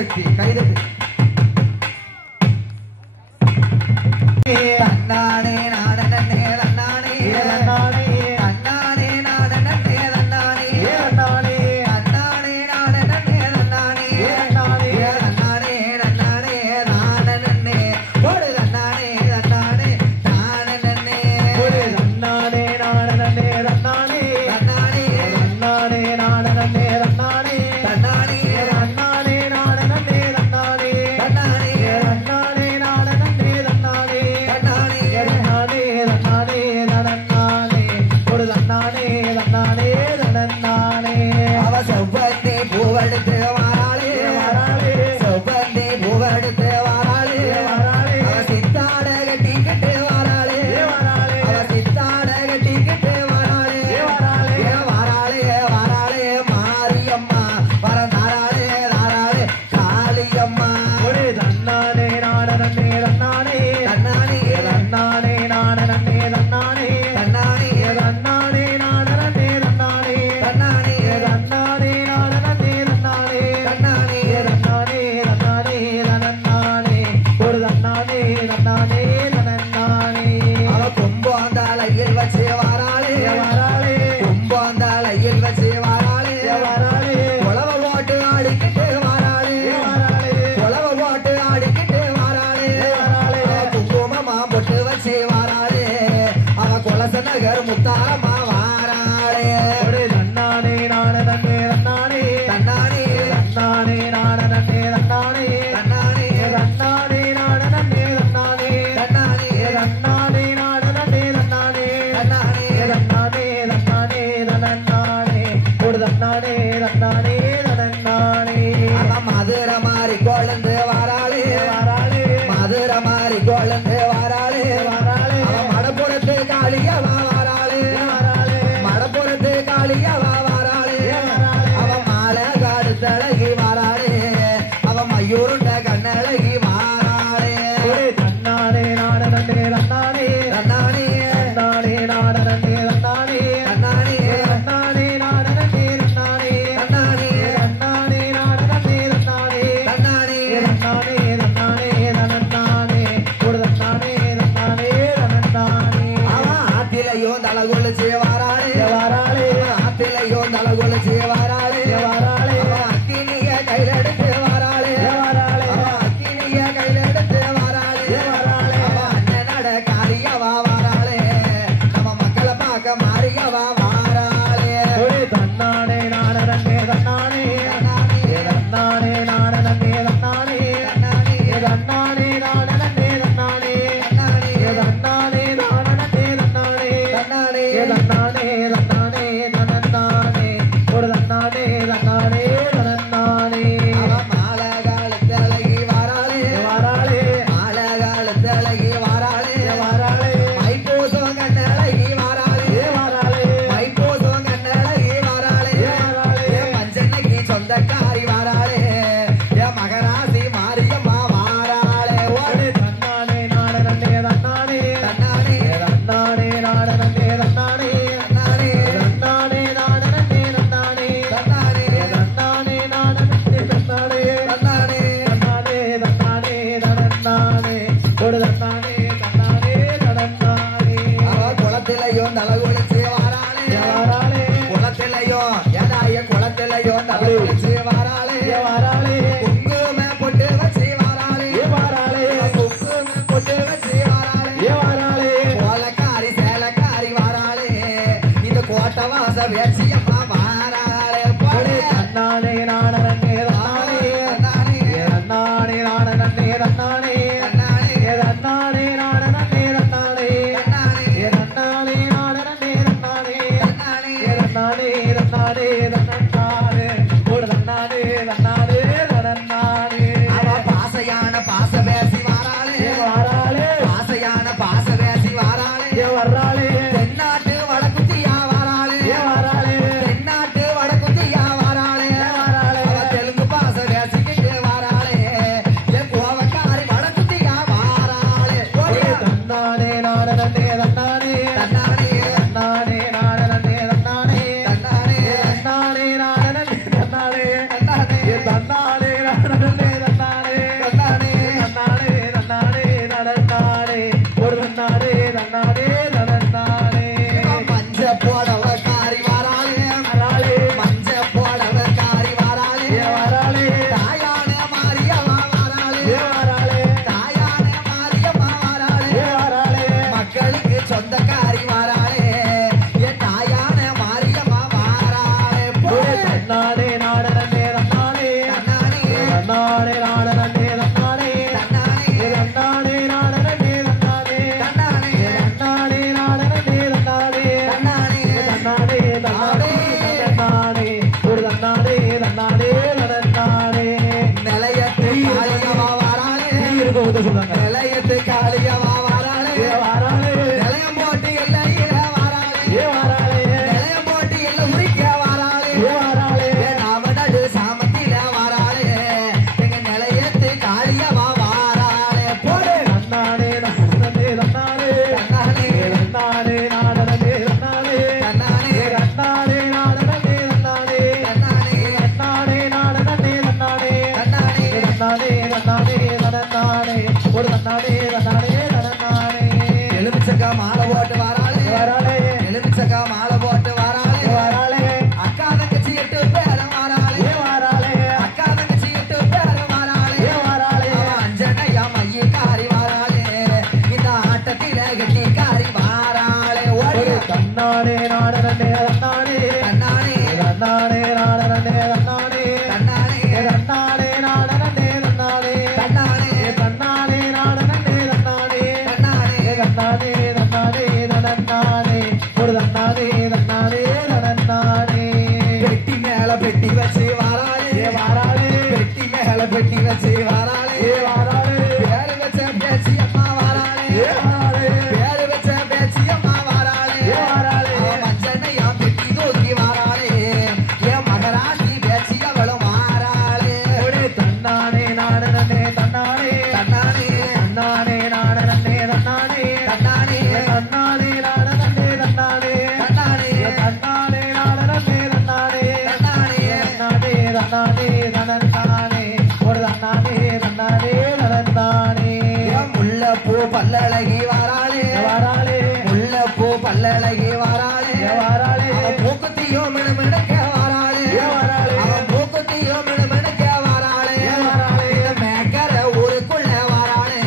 சக்தி கைதட்டு தன்னானே நாடனே தன்னானே தன்னானே தன்னானே நாடனே தன்னானே தன்னானே தன்னானே நாடனே தன்னானே தன்னானே தன்னானே தன்னானே நாடனே போடு தன்னானே தன்னானே நாடனே போடு தன்னானே நாடனே தன்னானே தன்னானே தன்னானே நாடனே தன்னானே தன்னானே தன்னானே நாடனே தன்னானே தன்னானே தன்னானே நாடனே தன்னானே அவ செவ்வந்தி பூவெடுத்து வாராளே செவ்வந்தி பூவெடுத்து வாராளே அவ சித்தாட கட்டிக்கிட்டு வாராளே அவ சித்தாட கட்டிக்கிட்டு வாராளே வாராளே வாராளே மாரியம்மா வர தாராளே தாராளே காளியம்மா தன்னானே நாடனே தன்னானே தன்னானே தன்னானே நாடனே தன்னானே தன்னானே தன்னானே நாடனே தன்னானே தன்னானே தன்னானே நாடனே தன்னானே தன்னானே தன்னானே தன்னானே தன்னானே ஒரு தன்னானே தன்னானே தன்னானே அவ கும்பாந்தாளையில் வச்சு வாராளே வாராளே கும்பாந்தாளையில் வச்சு வாராளே வாராளே உழவ போட்டு ஆடிக்கிட்டு வாராளே வாராளே உழவ போட்டு ஆடிக்கிட்டு வாராளே வாராளே குங்குமமா பொட்டு வச்சு வாராளே அவ கொலச நகர் முத்தாரமா வாராளே ஒரு தன்னானே நாடனே தன்னானே தன்னானே தன்னானே நாடனே தன்னானே தன்னானே தன்னானே நாடனே தன்னானே தன்னானே தன்னானே நாடனே தன்னானே தன்னானே தன்னானே தன்னானே தன்னானே ஒரு தன்னானே தன்னானே தன்னானே அவ மதுரை மாறி கொழுந்து வாராளே வாராளே மதுரை மாறி கொழுந்து வாராளே வாராளே அவ மடப்புறத்து காளியவா வாராளே வாராளே மடப்புறத்து காளியவா வாராளே அவ மாலை காடு தழகி வாராளே அவ மயூருண்ட கண்ணழகி வாராளே தன்னானே நாடனே தன்னானே தன்னானே தன்னானே நாடனே தன்னானே தன்னானே தன்னானே நாடனே தன்னானே தன்னானே தன்னானே நாடனே தன்னானே தன்னானே தன்னானே தன்னானே தன்னானே ஒரு தன்னானே தன்னானே தன்னானே அவ ஆத்திலையும் தலகுளிச்சு வாராளே வாராளே ஆத்திலையும் தலகுளிச்சு வாராளே வாராளே அவ அக்கினிய கையில எடுத்து வாராளே வாராளே அவ அக்கினிய கையில எடுத்து வாராளே வாராளே அவ அண்ணனோட காரியவா வாராளே நம்ம மக்களை பார்க்க மாறியவா வாராளே தன்னானே நாடனே தன்னானே தன்னானே நாடனே தன்னானே தன்னானே தன்னானே நாடனே தன்னானே தன்னானே தன்னானே நாடனே தன்னானே தன்னானே தன்னானே தன்னானே தன்னானே ஒரு தன்னானே தன்னானே தன்னானே அவ மாலகாலத்து அழகி வாராளே வாராளே மாலகாலத்து அழகி வாராளே வாராளே மைப்பூசம் கண்ணழகி வாராளே வாராளே மைப்பூசம் கண்ணழகி வாராளே வாராளே மஞ்சனைக்கு சொந்தக்காரி வாராளே மகராசி மாரியம்மா வாராளே ஓடு தன்னானே நாடனே தன்னானே தன்னானே தன்னானே நாடனே தன்னானே தன்னானே தன்னானே நாடனே தன்னானே தன்னானே தன்னானே நாடனே தன்னானே தன்னானே தன்னானே தன்னானே தன்னானே ஒரு தன்னானே தன்னானே தன்னானே அவ குளத்திலையும் தலகுளிச்சு வாராளே வாராளே குளத்திலையும் ஏதாய குளத்திலையும் தலகுளிச்சு வாராளே வாராளே குங்கும பொட்டு வச்சு வாராளே வாராளே குங்கும பொட்டு வச்சு வாராளே வாராளே கோலக்காரி சேலக்காரி வாராளே இந்த கோட்டை வாச வேட்சியம்மா வாராளே போடு தன்னானே நாடனே தன்னானே தன்னானே நாடனே தன்னானே தன்னானே தன்னானே நாடனே தன்னானே தன்னானே தன்னானே நாடனே தன்னானே தன்னானே தன்னானே தன்னானே தன்னானே ஒரு தன்னானே தன்னானே தன்னானே அவ பாசையான பாச பேசி வாராளே வாராளே பாசையான பாச பேசி வாராளே வர்றாளே தென்னாட்டு வடக்குத்தியா வாராளே வாராளே தென்னாட்டு வடக்குத்தியா வாராளே வாராளே தெலுங்கு பாச பேசிக்கிட்டு வாராளே கோவக்காரி வடக்குத்தியா வாராளே தன்னானே நாடனே தன்னானே தன்னானே தன்னானே நாடனே தன்னானே தன்னானே தன்னானே நாடனே தன்னானே தன்னானே தன்னானே நாடனே தன்னானே ஒரு தன்னானே தன்னானே தன்னானே மஞ்ச போடவ காரி வாராளே வராளே மஞ்ச போடவ காரி வாராளே வராளே தாயான மாரியம்மா வாராளே வராளே தாயான மாரியம்மா வாராளே வராளே மக்களுக்கு சொந்தக்காரி வாராளே என் தாயான மாரியம்மா வாராளே தன்னானே நாடனே தன்னானே தன்னானே தன்னானே நாடனே தன்னானே தன்னானே நாடனே தன்னானே தன்னானே தன்னானே நாடனே தன்னானே தன்னானே தன்னானே தன்னானே தன்னானே ஒரு தன்னானே தன்னானே தன்னானே நிலையத்து காளியம்மா வாராளே இருக்க சொல்லுங்க நிலையத்து காளியம்மா வாராளே வராளே நிலையம் போட்டு எல்லையில வாராளே வராளே நிலையம் போட்டு எல்லை உரிக்க வாராளே வராளே நாமநடு சாமத்தில வாராளே எங்க நிலையத்து காளியம்மா வாராளே போடு தன்னானே நாடனே தன்னானே தன்னானே தன்னானே நாடனே தன்னானே தன்னானே தன்னானே நாடனே தன்னானே தன்னானே தன்னானே நாடனே தன்னானே தன்னானே தன்னானே தன்னானே தன்னானே ஒரு தன்னானே தன்னானே தன்னானே எலுமிச்சக்கா மாலை போட்டு வாராளே வராளே எலுமிச்சக்கா மாலை போட்டு வாராளே வராளே அக்கா தங்கச்சி 8 பேரும் வாராளே வராளே அக்கா தங்கச்சி 8 பேரும் வாராளே வராளே அஞ்சனையா மையக்காரி வாராளே இந்த ஆட்டத்தில கெட்டிக்காரி வாராளே ஓடி தன்னானே நாடனே தன்னானே தன்னானே தன்னானே நாடனே தன்னானே தன்னானே தன்னானே நாடனே தன்னானே தன்னானே தன்னானே நாடனே தன்னானே தன்னானே தன்னானே தன்னானே தன்னானே ஒரு தன்னானே தன்னானே தன்னானே பெட்டி மேல பெட்டி வச்சு வாராளே வராளே பெட்டி மேல பெட்டி வச்சு வாராளே வராளே பேரு வச்ச பேச்சி அம்மா வாராளே வராளே பேரு வச்ச பேச்சி அம்மா வாராளே வராளே மஞ்சனையா பெட்டி தூக்கி வாராளே என் மகராசி பேச்சி அவளும் வாராளே தன்னானே நாடனே தன்னானே தன்னானே தன்னானே நாடனே தன்னானே தன்னானே தன்னானே நாடனே தன்னானே தன்னானே தன்னானே நாடனே தன்னானே தன்னானே தன்னானே தன்னானே தன்னானே ஒரு தன்னானே தன்னானே தன்னானே என் முல்லைப்பூ பல்லழகி வாராளே வராளே முல்லைப்பூ பல்லழகி வாராளே வராளே அவன் மூக்குத்தியோ மினுமினுக்க வாராளே வராளே அவன் மூக்குத்தியோ மினுமினுக்க வாராளே வராளே இந்த மேக்கர ஊருக்குள்ள வாராளே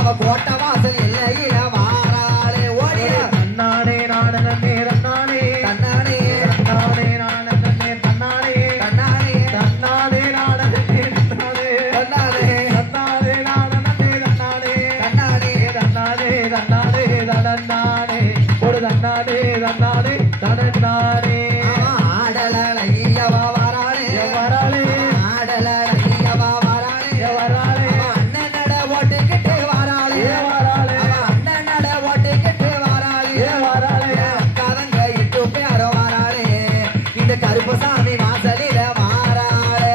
அவ கோட்டை வாசல் எல்லையில வாராளே ஓடிய தன்னானே நாடனே தன்னானே தன்னானே தன்னானே நாடனே தன்னானே தன்னானே தன்னானே நாடனே தன்னானே தன்னானே தன்னானே நாடனே தன்னானே தன்னானே தன்னானே தன்னானே தன்னானே ஒரு தன்னானே தன்னானே தன்னானே அவன் ஆடலையவா வாராளே வராளே ஆடலையவா வாராளே வராளே அவன் அண்ணன் நட ஓட்டுக்கிட்டு வாராளே வராளே அவன் அண்ணன் நட ஓட்டுக்கிட்டு வாராளே வராளே அக்காதங்க 8 பேரும் வாராளே இந்த கருப்பசாமி வாசலில வாராளே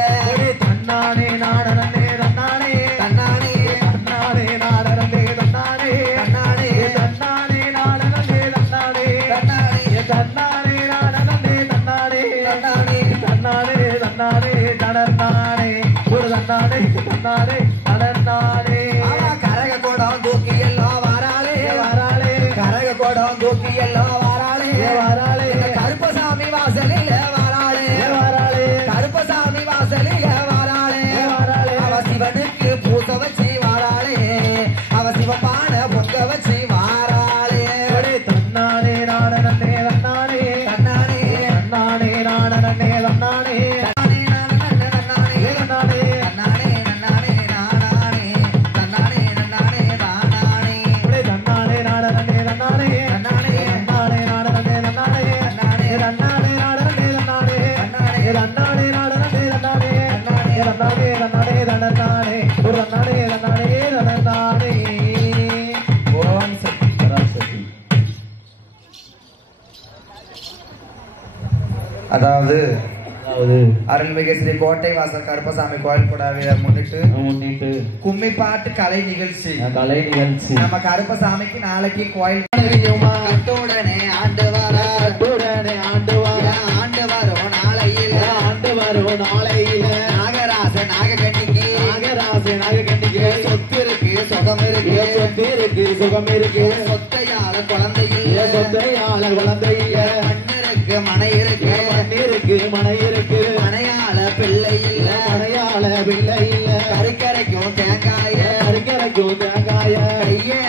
தன்னானே நாடனே தன்னானே தன்னானே தன்னானே நாடனே தன்னானே தன்னானே தன்னானே நாடனே தன்னானே தன்னானே தன்னானே நாடனே தன்னானே தன்னானே தன்னானே தன்னானே தன்னானே ஒரு தன்னானே தன்னானே தன்னானே அவன் கரக குடம் தூக்கி எல்லாம் வாராளே வராளே கரக குடம் தூக்கி எல்லாம் வாராளே வராளே இந்த கருப்பசாமி வாசலில வாராளே வராளே கருப்பசாமி வாசலில வாராளே வராளே அவ சிவனுக்கு பூச வச்சு வாராளே அவ சிவப்பான பொங்க வச்சு வாராளே தன்னானே நாடனே தன்னானே தன்னானே தன்னானே நாடனே தன்னானே தன்னானே நானே தன்னானே தன்னானே நானே நானானே தன்னானே நானே தானானே தன்னானே நாடனே தன்னானே தன்னானே தன்னானே நாடனே தன்னானே தன்னானே தன்னானே நாடனே தன்னானே தன்னானே நாடனே தன்னானே தன்னானே தன்னானே தன்னானே ஒரு தன்னானே தன்னானே தன்னானே ஓம் சக்தி பராசக்தி. அதாவது அதாவது அருள்மிகு ஸ்ரீ கோட்டை வாசல் கருப்பசாமி கோயில் கூடாவிய முன்னிட்டு கும்மி பாட்டு கலை நிகழ்ச்சி கலை நிகழ்ச்சி நம்ம கருப்பசாமிக்கு நாளைக்கு கோயில் கட்டுடனே ஆண்டு வர கட்டுடனே ஆண்டு வரும் நாளையில நாகராச நாககண்ணிக்கு நாகராச நாககண்ணிக்கு சொத்து இருக்கு சுகம் இருக்கு இருக்கு சுகம் இருக்கு சொத்தையால குழந்தை இல்ல சொத்தையால குழந்தை இல்ல மண்ணிருக்கு மனை இருக்கு மண்ணிருக்கு மனை இருக்கு மனையால பிள்ளை இல்ல மனையால பிள்ளை இல்ல கறிக்கரைக்கும் தேங்காய கறிக்கரைக்கும் தேங்காய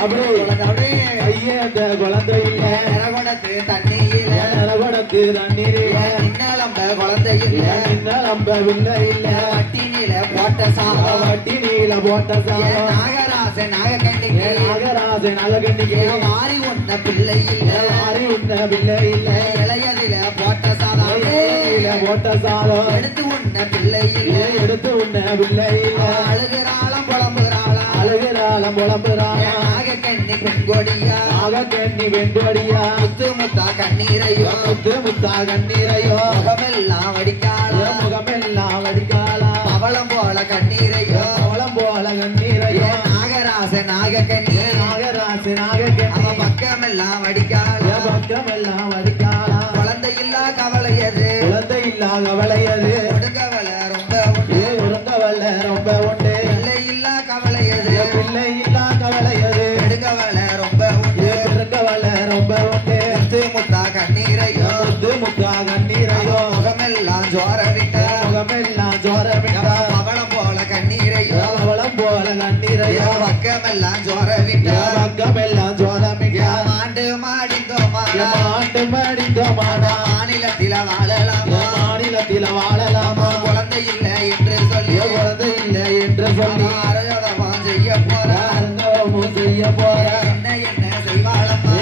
அப்படியே ஐயந்த குழந்தை இல்ல நிலவடத்து தண்ணி இல்ல நிலவடத்து தண்ணீர் இல்ல நின்னலம்ப குழந்தை இல்ல நின்னலம்ப பிள்ளை இல்ல வட்டினில போட்ட சாதம் வட்டினில போட்ட சாதம் நாகராச நாகக்கண்ணிக்கு நாகராஜ நாகக்கண்ணிக்கு மாறி உண்ண பிள்ளை இல்ல மாறி உண்ண பிள்ளை இல்ல இளையதில போட்ட சாதம் இலையில போட்ட சாதம் எடுத்து உண்ண பிள்ளை இல்ல எடுத்து உண்ண பிள்ளை இல்ல அழுகிறாளம் புலம்புகிறாளா அழுகிறாளம் புலம்புறாளா நாகக்கண்ணி பெண்கொடியா நாகக்கண்ணி வெண்கொடியா முத்து முத்தா கண்ணீரையோ முத்து முத்தா கண்ணீரையோ முகமெல்லாம் வடிக்காளா முகமெல்லாம் வடிக்காளா அவளம் போல கண்ணீரையோ அவளம் போல கண்ணீரையோ நாகராச நாகக்கண்ணி நாகராச நாகக்கண்ணி அவன் பக்கமெல்லாம் வடிக்காளா பக்கமெல்லாம் வடிக்காளா குழந்தை இல்லா கவலையது குழந்தை இல்லா கவலையது ஒடுங்கவள ரொம்ப உண்டு ஒடுங்கவல்ல ரொம்ப உண்டு பிள்ளை இல்லா கவலையது பிள்ளை இல்லா கவலையது எடுங்கவள ரொம்ப உண்டு பெருங்கவல்ல ரொம்ப உண்டு முத்து முத்தா கண்ணீரையோ முத்து முத்தா கண்ணீரையோ முகமெல்லாம் ஜோர விட்ட முகமெல்லாம் ஜோரமிட்டா அவளம் போல கண்ணீரையோ அவளம் போல கண்ணீரையோ பக்கமெல்லாம் ஜோர விட்ட பக்கமெல்லாம் ஜோரமிட்டா மாண்டு மாடிந்தோமாடா மாண்டு மடிந்தோமாடா மாநிலத்தில வாழலாமா மாநிலத்தில வாழலாமா குழந்தை இல்லை என்று சொல்லி குழந்தை இல்லை என்று சொல்லி அரஜோதமா செய்ய போற அரங்கமும் செய்ய போற என்ன என்ன செய்வாளம்மா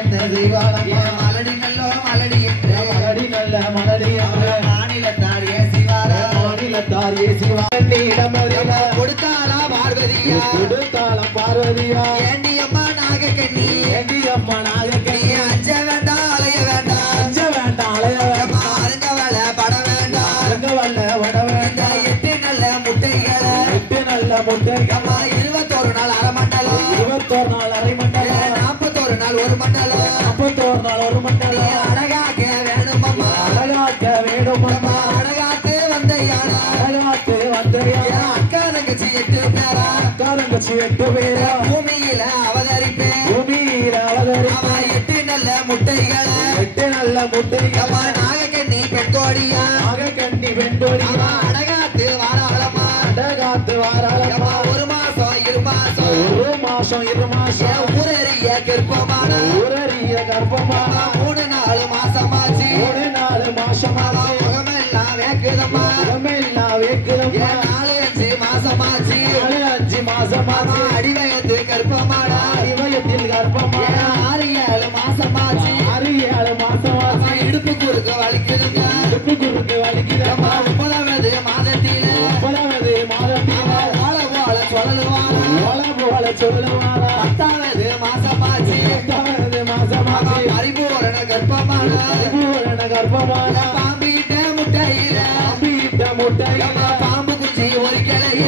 என்ன செய்வாளம்மா மலடி நல்லோ மலடி என்று மலடி நல்ல மலடி என்று மாநிலத்தார் ஏசிவார மாநிலத்தார் ஏசிவாரிடமதில கொடுத்தாளா பார்வதியா கொடுத்தாளம் பார்வதியா ஏண்டியம்மா நாகக்கண்ணி ஏண்டியம்மா நாகக்கண்ணி அஞ்ச வேண்டாம் அலைய வேண்டாம் அஞ்ச வேண்டாம் அலைய வேண்டாம் அருங்கவள பட வேண்டாம் அருங்கவல்ல வட வேண்டாம் 8 நல்ல முட்டைகளை 8 நல்ல முட்டைகளா 21 நாள் அரை மண்டலம் 21 நாள் அரை மண்டலம் 41 நாள் ஒரு மண்டலம் 41 நாள் ஒரு மண்டலம் அழகாக்க வேணுமம்மா அழகாக்க வேணுமம்மா அழகாத்து வந்தையானா அழகாக்கு வந்தையா அக்கா தங்கச்சி 8 பேரா தங்கச்சி 8 பேரா பூமியில அவதரிப்பேன் பூமியில அவதரிப்பா 8 நல்ல முட்டைகளை 8 நல்ல முட்டைகளா நாகக்கண்ணி பெண்கோடியா நாகக்கண்ணி வெண்டோடியா அழகாத்து வாராளமா அடகாத்து வாராளமா 1 மாசம் 2 மாசம் 1 மாசம் 2 மாசம் ஊரறிய கர்ப்பமான ஊரறிய கர்ப்பமான 3-4 மாசமாச்சு 3-4 மாசமாச்சு முகமெல்லாம் வேக்குதம்மா உடம்பெல்லாம் வேக்குதம்மா 4-5 மாசமாச்சு 4-5 மாசமாச்சு அடிவயத்து கர்ப்பமாடா இவயத்தில் கர்ப்பமான 6-7 மாசமாச்சு 6-7 மாசமாச்சு இடுப்பு குறுக்க வலிக்குதுங்க இடுப்பு குறுக்கு வலிக்குதம்மா 9வது மாதத்தில 9வது மாதத்தில ஓல போல சொல்லுவாங்க ஓல போல சொல்லுவாரா 10வது மாசமாச்சு 10வது மாசமாச்சு பரிபூரண கர்ப்பமான பூரண கர்ப்பமான பாம்பிட்ட முட்டையில அம்பிட்ட முட்டையில பாம்பு குச்சி ஒரு கிளைய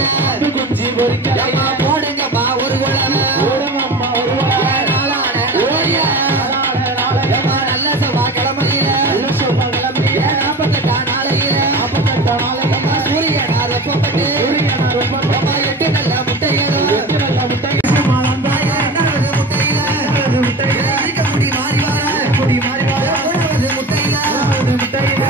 குஞ்சு பொறிக்கலையா போடுங்கம்மா ஒரு குழவை ஓடமம்மா ஒரு நாளான நல்ல செவ்வாய்க்கிழமையில நல்ல சொல்லுங்க 48 நாளையில 48 நாளைக்கு சூரியனா ரொப்பப்பட்டு சூரியனா ரொம்ப 8 நல்ல முட்டைகளும் 8 நல்ல முட்டைகள் மாலந்தாயா 2வது முட்டையில முட்டையில முடி மாறி வர முடி மாறி வர 3வது முட்டையில 3வது முட்டையில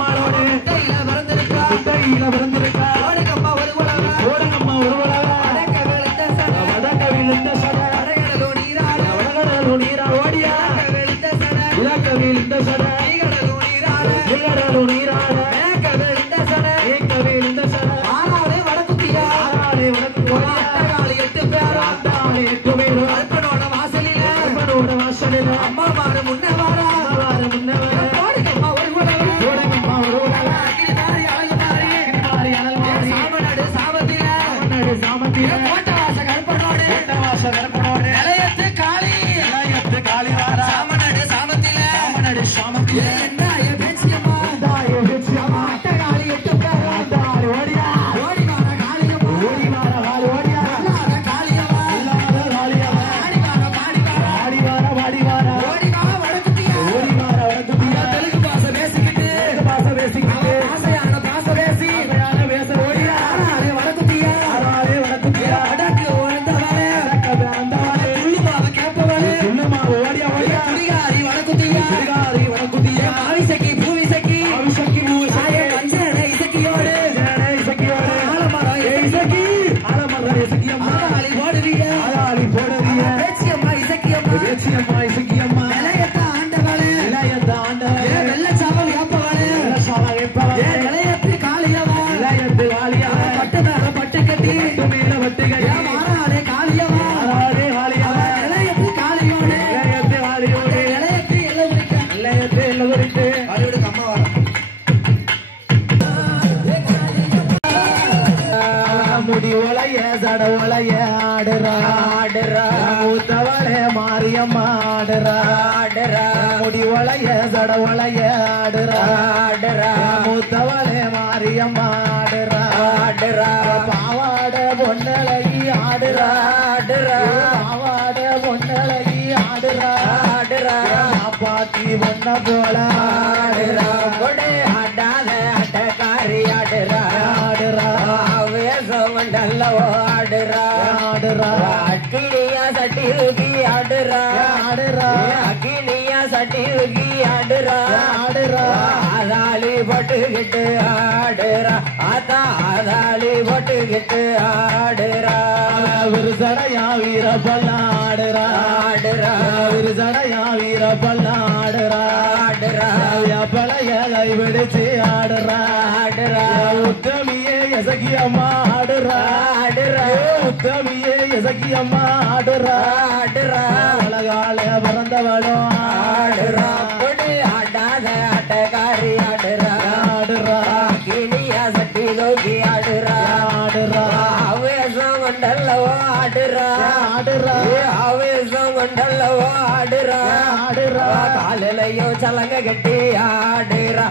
அம்மாளோடு கையில பிறந்திருக்கா ஓடுங்கம்மா ஒரு உலக வடக்க விழுந்த சட வடகடலு நீரா ஓடியா இலக்க விழுந்த சட ஆனாலே வடக்குத்தியா ஆட்டாளி 8 பேர் அற்பனோட வாசலில அம்மா வாரு முன்ன வாரா ஓடுங்கம்மா ஒரு உலக சாமத்தில கோட்டவாச கருப்பனோடு நிலையத்து காளி வாரா சாமனடு சாமத்தில என்ன பேச்சியம்மா அட்டகாளி 8 பேர் ஓடி வார காளியம்மா காளியம்மா வாடி வார ஓடி வா வடக்குத்தியா தெலுங்கு பாச பேசிக்கிட்டு பாசையான பேசி ஓடியா வடக்குத்தியா அடக்கு வந்தவளே உள்ளுமாவ கேப்பவளே ஓடியா குடிகாரி வடக்குத்தியா ஆவிசக்கி பூவிசக்கி பஞ்சனை இசக்கியோடு ஆலமரம் இசக்கியம்மா ஆளாளி போடுவிய பேச்சியம்மா இசக்கியம்மா நிலையத்த ஆண்டவளே வெள்ளச்சாவல் ஏப்பவளே நிலையத்து காளியவா பட்டு மேல பட்டு கட்டி மாறாளே காளியவா நிலையத்து காளியோடு நிலையத்து எல்லவருக்கு அம்மா முடி ஒளைய சட ஒளைய ஆடுறா மூத்தவளே மாரியம்மா ஆடுறா முடி ஒளைய சட ஒளைய ஆடுறா மூத்தவளே மாரியம்மா ஆடுறா பாவாட பொன்னழகி ஆடுறா பாத்தி பொன்ன போல ஆடுறா ஆடாத அட்டக்காரி ஆடுறா வேசமண்டல்லவோ ஆடுறா அக்கினியா சட்டிலுகி ஆடுறா ஆதாளி பட்டுக்கிட்டு ஆடுறா ஆதாளி பட்டுக்கிட்டு ஆடுறா விருதடையா வீரப்பல்லாடுறா விருதடையா வீரப்பல்லாடுறா பழைய கை பிடிச்சு ஆடுறா உத்தமியே எசக்கியம்மா ஆடுறா உத்தமியே எசக்கியம்மா ஆடுறா அழகால பிறந்தவளும் ஆடுறா ஆடாத ஆட்டக்காரி ஆடுறா கிளியா சட்டி லோகி ஆடுறா ஆவேசம் கொண்டல்லவோ ஆடுறா ஆவேசம் கொண்டல்லவோ ஆடுறா காலிலையும் சலங்க கட்டி ஆடுறா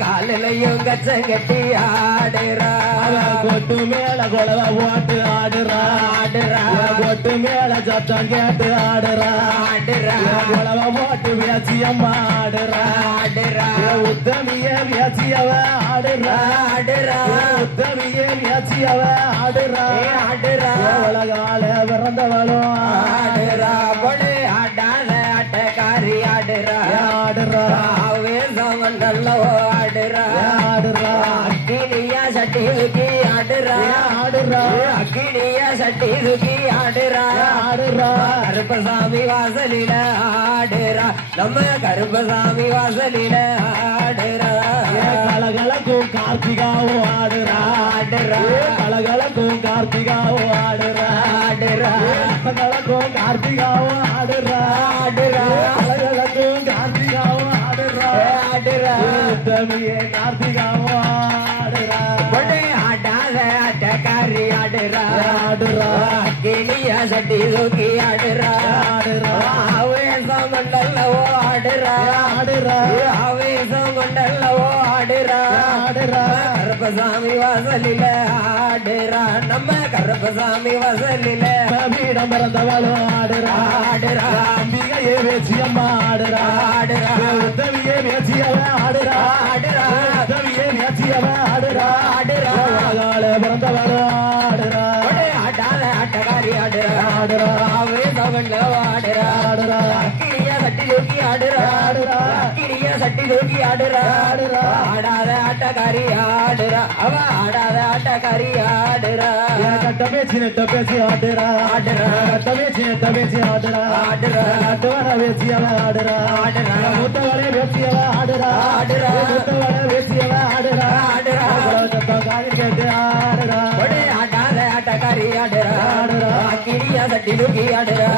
காலிலையும் கச்சம் கட்டி ஆடுறா கொட்டு மேல கொலவ போட்டு ஆடுறா கொட்டு மேல சத்தம் கேட்டு ஆடுறா கொலவ போட்டு வியாச்சியம்மா ஆடுறா உத்தமிய வியாச்சியவ ஆடுறா உத்தமிய வியாச்சியவ ஆடுறா உலகால பிறந்தவளும் ஆடுறா ஆடாத அட்டக்காரி ஆடுறா வேசம் வந்தல்லவோ ஆடுறா அக்கினியா சட்டிலுக்கி ஆடுறா அக்கினியா சட்டிலுக்கி ஆடுறா கருப்பசாமி வாசலில ஆடுறா நம்ம கருப்பசாமி வாசலில ஆடுறா கலகலக்கும் கார்த்திகாவும் ஆடுறா கலகலக்கும் கார்த்திகாவும் ஆடுறா கலகலக்கும் கார்த்திகாவும் ஆடுறா கலகலக்கும் கார்த்திகாவும் ஆடுறா உத்தமியே கார்த்திகாவும் ஆடுறா ஆடாத அட்டக்காரி ஆடுறா கிளியா சட்டி தூக்கி ஆடுறா ஆவேசம் கொண்டல்லவோ ஆடுறா ஆவேசம் கொண்டல்லவோ ஆடுறா கருப்பசாமி வாசலில ஆடுறா நம்ம கருப்பசாமி வாசலில பீடம் பிறந்தவளும் ஆடுறா அம்பிகையே வேச்சியம்மா ஆடுறா உத்தவியே வேச்சியவ ஆடுறா உத்தவியே வேச்சியவ ஆடுறா பிறந்தவளும் ஆடுறா ஆட்டாத ஆட்டக்காரி ஆடுறா ஆவேசம் கொண்டவோ ஆடுறா கிளியா சட்டி தூக்கி ஆடுறா கிரிய சட்டி தூக்கி ஆடுறா ஆடாத ஆட்டக்காரி ஆடுறா அவ ஆடாத ஆட்டக்காரி ஆடுறா பேசி ஆடுறா பேசி ஆடுறா ஆடுற பேசி ஆடுறா மூத்தவரை பேசி ஆடுறா மூத்தவரை பேசி ஆடுறா கேட்டு ஆடுறா ஆடாத ஆட்டக்காரி ஆடுறா கிரிய சட்டி தூக்கி ஆடுறா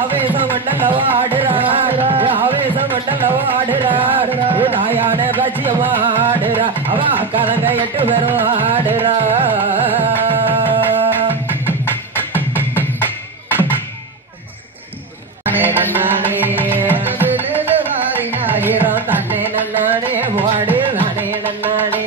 ஆவேச மண்டலவோ ஆடுறா ஆவேச மண்டலவோ ஆடுறா தாயான கட்சியமா ஆடுறா அவ கலங்க 8 பேரும் ஆடுறா தன்னை நன்னானே வாடு நானே நன்னானே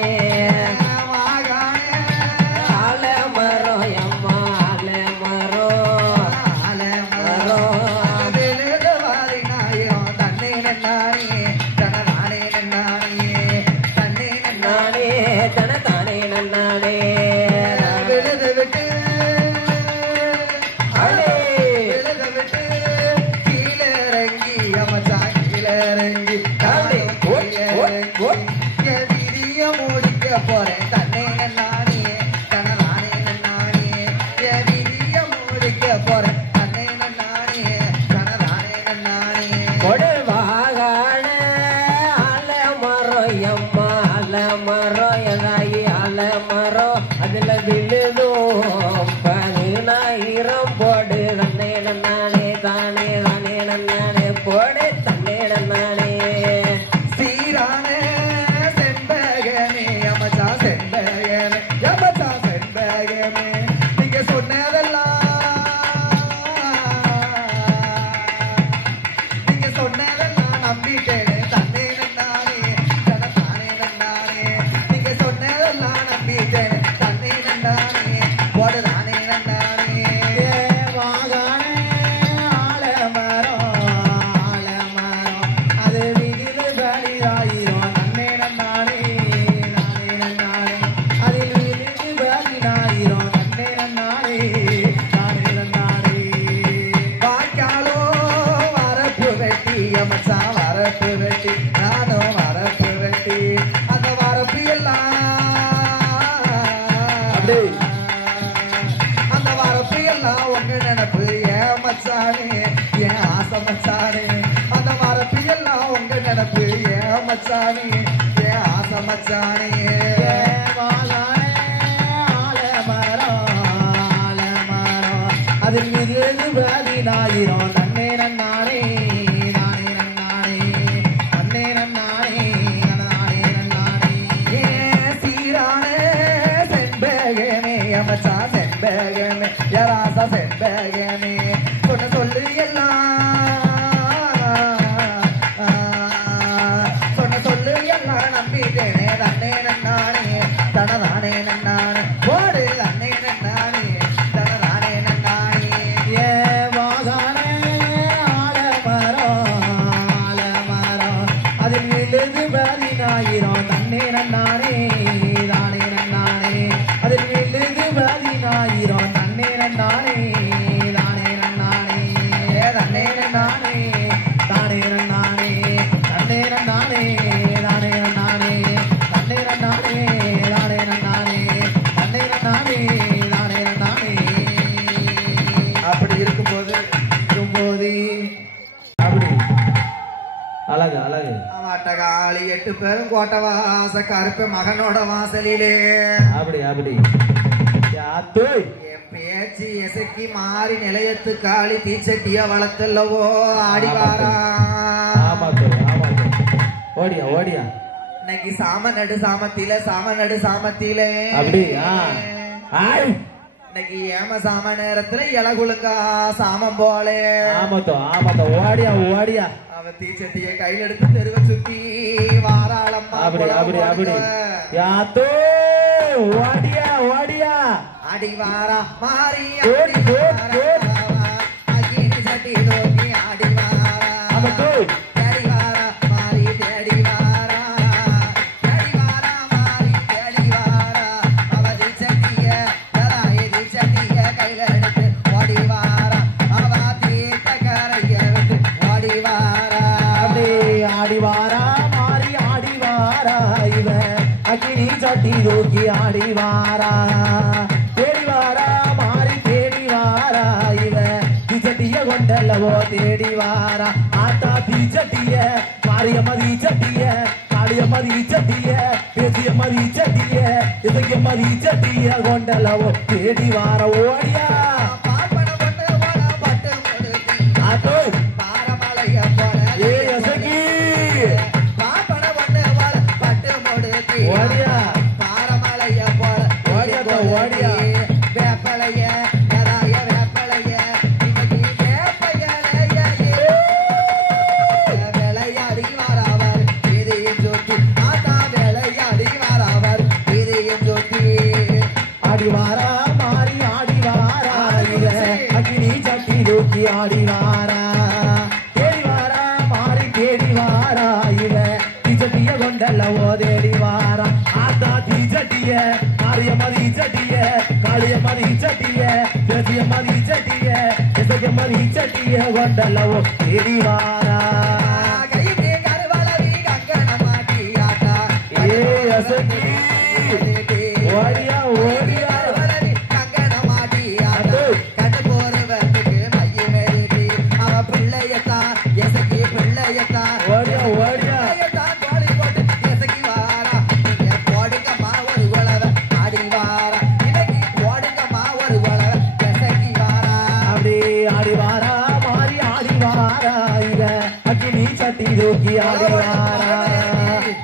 கருப்பு மகனோட வாசலிலே அப்படி என் பேச்சு எசக்கி மாறி நிலையத்து காளி தீச்சட்டிய வளர்த்தல்லவோ ஆடிவாரா ஓடியா ஓடியா இன்னைக்கு சாமநடு சாமத்தில அப்படியா இன்னைக்கு ஏம சாம நேரத்துல இலகுலுக்கா சாமம் போலே ஆமாத்தோ ஓடியா அவ தீச்சட்டிய கையில் எடுத்து தெருவ சுத்தி வாராளம்மா அப்படி யாத்தோ ஓடியா அடி வாரா மாறி அகினி சட்டி தோக்கி அடி வாரா தேடி வாரா மாறி தேடி வாரா மாறி தேடி வாரா அவ தீச்சட்டிய கையில எடுத்து ஓடி வாரா அவ தீர்த்த கரைய விட்டு ஓடி வாரா தூக்கி ஆடி வாரா தேடி வாரா மாறி தேடி வாரா இவ தீச்சட்டிய கொண்டல்லவோ தேடி வாரா ஆத்தா தீச்சட்டிய மாரியம்மா தீச்சட்டிய காளியம்மா தீச்சட்டிய பேசியம்மா தீச்சட்டிய இசையம்மா தீச்சட்டிய கொண்டல்லவோ தேடி வாரா ஓடியா ஆடி வாரா தேடி வாரா மாறி தேடி வாரா இவ தீச்சட்டிய கொண்டல்லவோ தேடி வாரா ஆத்தா தீச்சட்டிய மாரியம்மா தீச்சட்டிய காளியம்மா தீச்சட்டிய தேசியம்மா தீச்சட்டிய இசையம்மா தீச்சட்டிய கொண்டல்லவோ தேடி வாரா ஏ அசகி ஓடியா ஓடியா தூக்கி ஆடி வாரா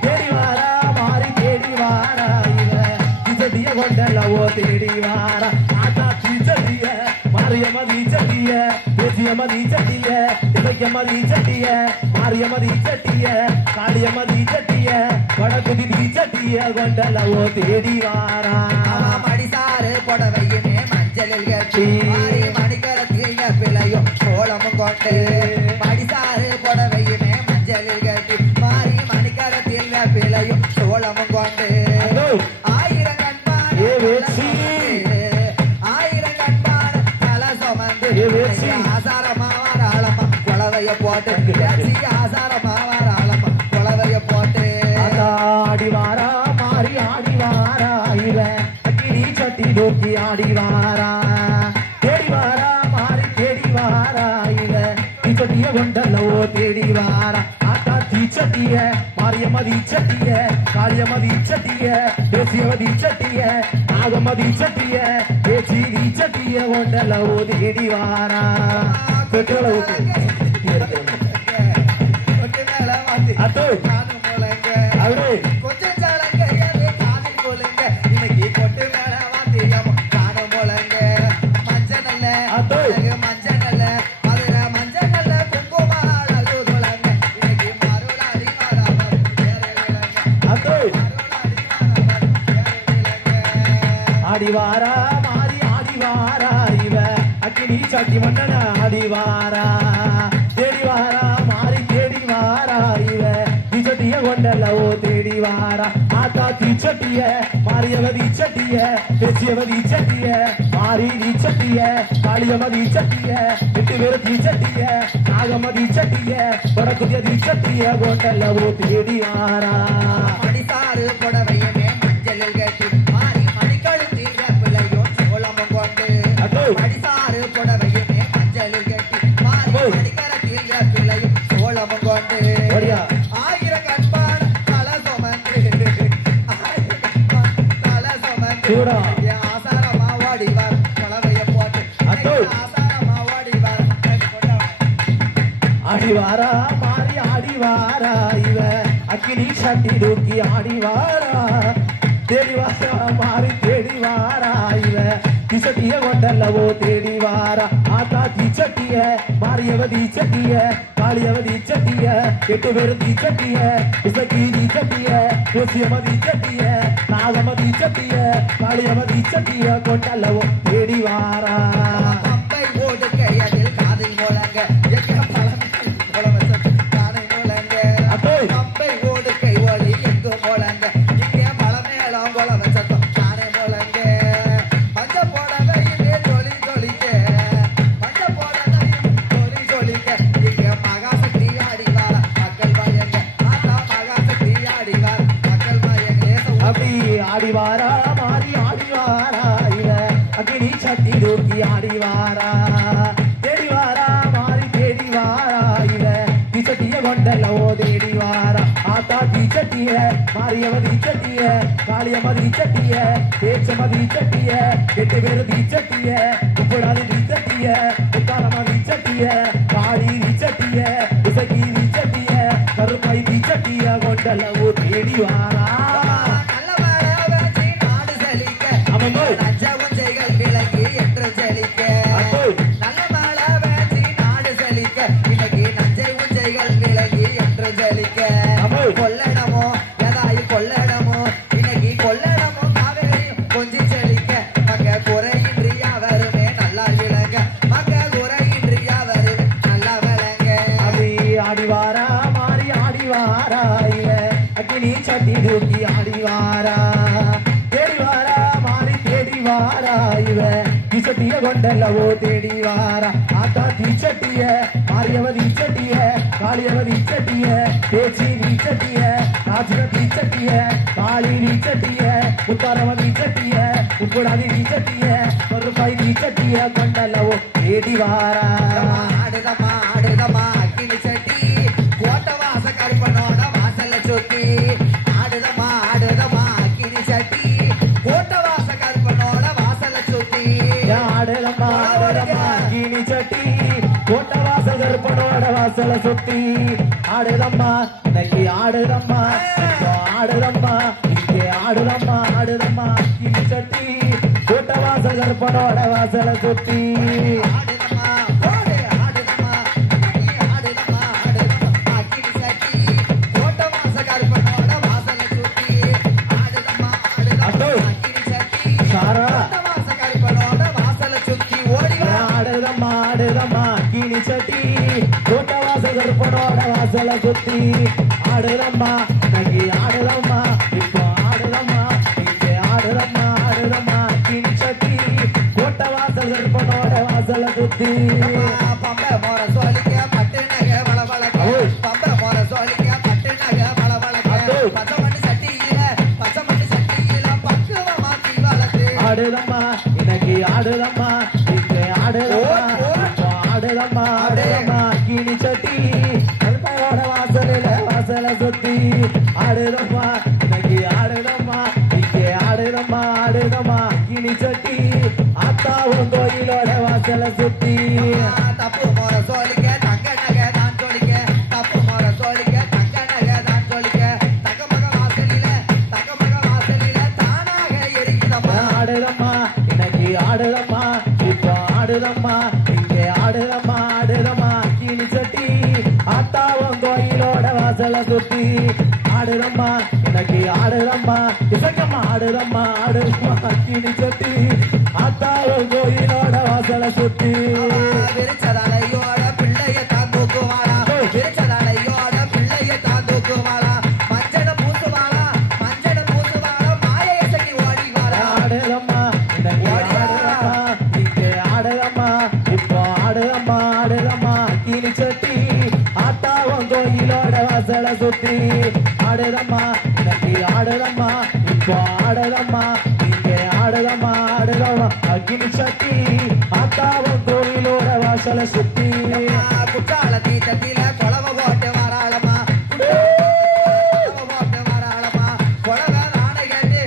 தேடி வாரா மாறி தேடி வாரா இவ தீச்சட்டிய கொண்டல்லவோ தேடி வாரா ஆத்தா தீச்சட்டிய மாரியம்மா தீச்சட்டிய பேசியம்மா தீச்சட்டிய இசையம்மா தீச்சட்டிய மாரியம்மா தீச்சட்டிய காளியம்மா தீச்சட்டிய வடக்குதி தீச்சட்டிய கொண்டல்லவோ தேடி வாரா மடிசாறு புடவையுமே மஞ்சளில் கட்டி மணிக்கரத்திய பிள்ளையும் சோளமும் கொண்டு மடிசாறு புடவையுமே மஞ்சளில் கட்டி மாறி மணிக்கரத்தில் பிள்ளையும் சோளமும் கொண்டு ஆயிரம் கண்பான் தல சுமந்து ஆசாரமாவாராளம்மா குழவைய போட்டு ஆசாரமாவாராளம்மா குழவைய போட்டு ஆடி வாரா மாறி ஆடி வாரா இவ அக்கினி சட்டி தூக்கி ஆடி வாரா தேடி வாரா மாறி தேடி வாரா இவ தீச்சட்டிய கொண்டல்லவோ தேடி வாரா ஆத்தா தீச்சட்டிய மாரியம்மா தீச்சட்டிய காளியம்மா தீச்சட்டிய தேசியம்மா தீச்சட்டிய நாகம்மா தீச்சட்டிய பேச்சி தீச்சட்டிய கொண்டல்லவோ தேடி வாரா பெட்ரோல ஊத்து அத்தோ அவரு கொஞ்சம் சலங்க காதி போலுங்க இன்னைக்கு பொட்டு மேல வாத்தியம் காணும் போலங்க மஞ்சள் நல்ல மஞ்சள் நல்ல அதுல மஞ்சள் நல்ல குங்குமா நல்ல போலங்க இன்னைக்கு மருளாடி ஆடி வாரா மாறி ஆடி வாரா இவ அக்கினி சட்டி மன்னன ஆடி வாரா தேடி வாரா மாறி தேடி வாரா இவ தீச்சட்டிய கொண்டல்லவோ தேடி வாரா ஆத்தா தீச்சட்டிய மாரியவ தீச்சட்டிய பேசியவ தீச்சட்டிய மாறி தீச்சட்டிய காளியவ தீச்சட்டிய எட்டு பேரு தீச்சட்டிய நாகம்ம தீச்சட்டிய வடக்குதிய தீச்சட்டிய கொண்டல்லவோ தேடி வாரா மடிசாறு புடவையுமே மஞ்சளில் கட்டி மாறி மணிக்கழுத்தில் பிள்ளையும் சோளமும் கொண்டு மடிசாறு புடவையுமே மஞ்சளில் கட்டி மாறி மணிக்கழுத்தில் பிள்ளையும் சோளமும் கொண்டு ஆயிரம் கண்பான் தல சுமந்து ஆசாரமா ஓடிவார் குழவைய போட்டு ஆசாரமா ஓடிவார் ஆடி வாரா மாறி ஆடி வாரா இவ அக்கினி சட்டி தூக்கி ஆடி வாரா தேடி வாரா மாறி தேடி வாரா இவ தீச்சட்டிய கொண்டல்லவோ தேடி வாரா ஆத்தா தீச்சட்டிய மாரியவ தீச்சட்டிய காளியவ தீச்சட்டிய எட்டு பேரு தீச்சட்டிய இசக்கி தீச்சட்டிய பேசியவ தீச்சட்டிய நாகம தீச்சட்டிய காளியவ தீச்சட்டிய கொண்டல்லவோ தேடி வாரா பம்பை ஓடுக்கையில் காதில் போலங்க பம்பை ஓடுக்கை ஒளி எங்கும் போலங்க இங்கே மலை மேலம் குளவ சத்தம் தானே போலங்க மஞ்ச போடவையிலே தொழி தொழிக்க மஞ்ச போடவையும் தொழி தொழிக்க இங்க மகாசக்தி ஆடிவார மக்கள் பயங்க ஆத்தா மகாசக்தி ஆடிவார் மக்கள் பயங்க அப்படி ஆடிவார சட்டி தூக்கி ஆடி வாரா தேடி வாரா மாறி தேடி வாரா இவ தீச்சட்டிய கொண்டல்லவோ தேடி வாரா ஆத்தா தீச்சட்டிய மாரியவ தீச்சட்டிய காளியம்ம தீச்சட்டிய தேச்சம்ம தீச்சட்டிய 8 பேரு தீச்சட்டிய உப்படாது தீச்சட்டிய உத்தாரம்ம தீச்சட்டிய காளி தீச்சட்டிய இசகி தீச்சட்டிய கருப்பை தீச்சட்டிய கொண்டல்லவோ தேடி வாரா கொள்ளடமோ எதாயு கொள்ளடமோ இன்னைக்கு கொள்ளடமோ காவேரி கொஞ்சி செழிக்க மக குறையின்றியா வருமே நல்லா விளங்க மக குறையின்றியா வருமே நல்லா விளங்க அப்படி ஆடிவாரா மாறி ஆடிவாரா இவ அக்கினி சட்டி தூக்கி ஆடிவாரா தேடிவாரா மாறி தேடிவாரா இவ தீச்சட்டிய கொண்டல்லவோ தேடிவாரா ஆத்தா தீச்சட்டிய மாரியவ தீச்சட்டிய காளியவ தீச்சட்டிய பேச்சி நீச்சட்டிய காசுர நீச்சட்டிய காளி நீச்சட்டிய உத்தாரவ நீச்சட்டிய உப்புடாதி நீச்சட்டிய கருப்பாய் நீச்சட்டிய கொண்டல்லவோ தேடி வாரா ஆடுதம்மா ஆடுதம்மா அக்கினி சட்டி கோட்ட வாச கருப்பனோட வாசல்ல சுத்தி ஆடுதம்மா ஆடுதம்மா அக்கினி சட்டி கோட்ட வாச கருப்பனோட வாசல்ல சுத்தி ஆடுதம்மா ஆடுதம்மா அக்கினி சட்டி கோட்ட வாச கருப்பனோட வாசல சுத்தி ஆடுதம்மா இன்னைக்கு ஆடுதம்மா ஆடுதம்மா இங்கே ஆடுதம்மா ஆடுதம்மா அக்கினி சட்டி கோட்ட வாச கருப்பனோட வாசல சுத்தி ஆடுதம்மா ஓடு ஆடுதம்மா ஆடுதம்மா ஆடுதம்மா அக்கினி சட்டி கோட்ட வாச கருப்பனோட வாசல்ல சுத்தி ஆடுதம்மா ஆடுதம்மா அக்கினி சட்டி சாரா கோட்ட வாச கருப்பனோட வாசல்ல சுத்தி ஓடி ஆடுதம்மா ஆடுதம்மா அக்கினி சட்டி கோட்ட வாச கருப்பனோட வாசல சுத்தி ஆடுதம்மா இன்னைக்கு ஆடுதம்மா இப்போ ஆடுதம்மா இங்கே ஆடுதம்மா ஆடுதம்மா அக்கினி சட்டி கோட்ட வாச கருப்பனோட வாசல சுத்தி பம்ப மோர சோலிக்க பட்டு நகை வளவளக்க பம்ப மோர சோலிக்க பட்டு நகை வளவளக்க பச்சமண்ணு சட்டியில பக்குவமா தீவளத்து ஆடுதம்மா இன்னைக்கு ஆடுதம்மா இங்கே ஆடுதம்மா இப்போ ஆடுதம்மா ஆடுதம்மா அக்கினி சட்டி கருப்பையோட வாசல சுத்தி ஆடுதம்மா இன்னைக்கு ஆடுதம்மா இங்கே ஆடுதம்மா ஆடுதம்மா அக்கினி சட்டி ஆத்தாவும் கோயிலோட வாசல சுத்தி தப்பு மோர சோலிக்க தங்க நகை தான் சோலிக்க தப்பு மோர சோலிக்க தங்க நகை தான் சோலிக்க தகமக வாசலில தானாக எரிக்குதம்மா ஆடுதம்மா இன்னைக்கு ஆடுதம்மா இப்போ ஆடுதம்மா இங்கே ஆடுதம்மா ஆடுதம்மா அக்கினி சட்டி ஆத்தாவும் கோயிலோட வாசல சுத்தி ஆடுதம்மா இன்னைக்கு ஆடுதம்மா இசக்கம்மா ஆடுதம்மா ஆடுதம்மா அக்கினி சட்டி ஆத்தாவும் கோயிலோட வாசல சுத்தி விரிச்சதலையோட பிள்ளைய தான் தூக்குவாளா விரிச்சதலையோட பிள்ளைய தான் தூக்குவாளா மஞ்சள பூசுவாளா மாயை சக்கி ஓடிவாளா ஆடுதம்மா இன்னைக்கு ஆடுதம்மா இங்கே ஆடுதம்மா இப்போ ஆடுதம்மா ஆடுதம்மா அக்கினி சட்டி ஆத்தாவும் கோயிலோட வாசல சுத்தி ஆடுதம்மா இன்னைக்கு ஆடுதம்மா இப்போ ஆடுதம்மா இங்கே ஆடுதம்மா ஆடுதம்மா அக்கினி சட்டி ஆத்தாவும் கோயிலோட வாசல சுத்தி குற்றால தீட்டத்தில கொலவ போட்டு வராளமா கொலவ நாணை கேட்டு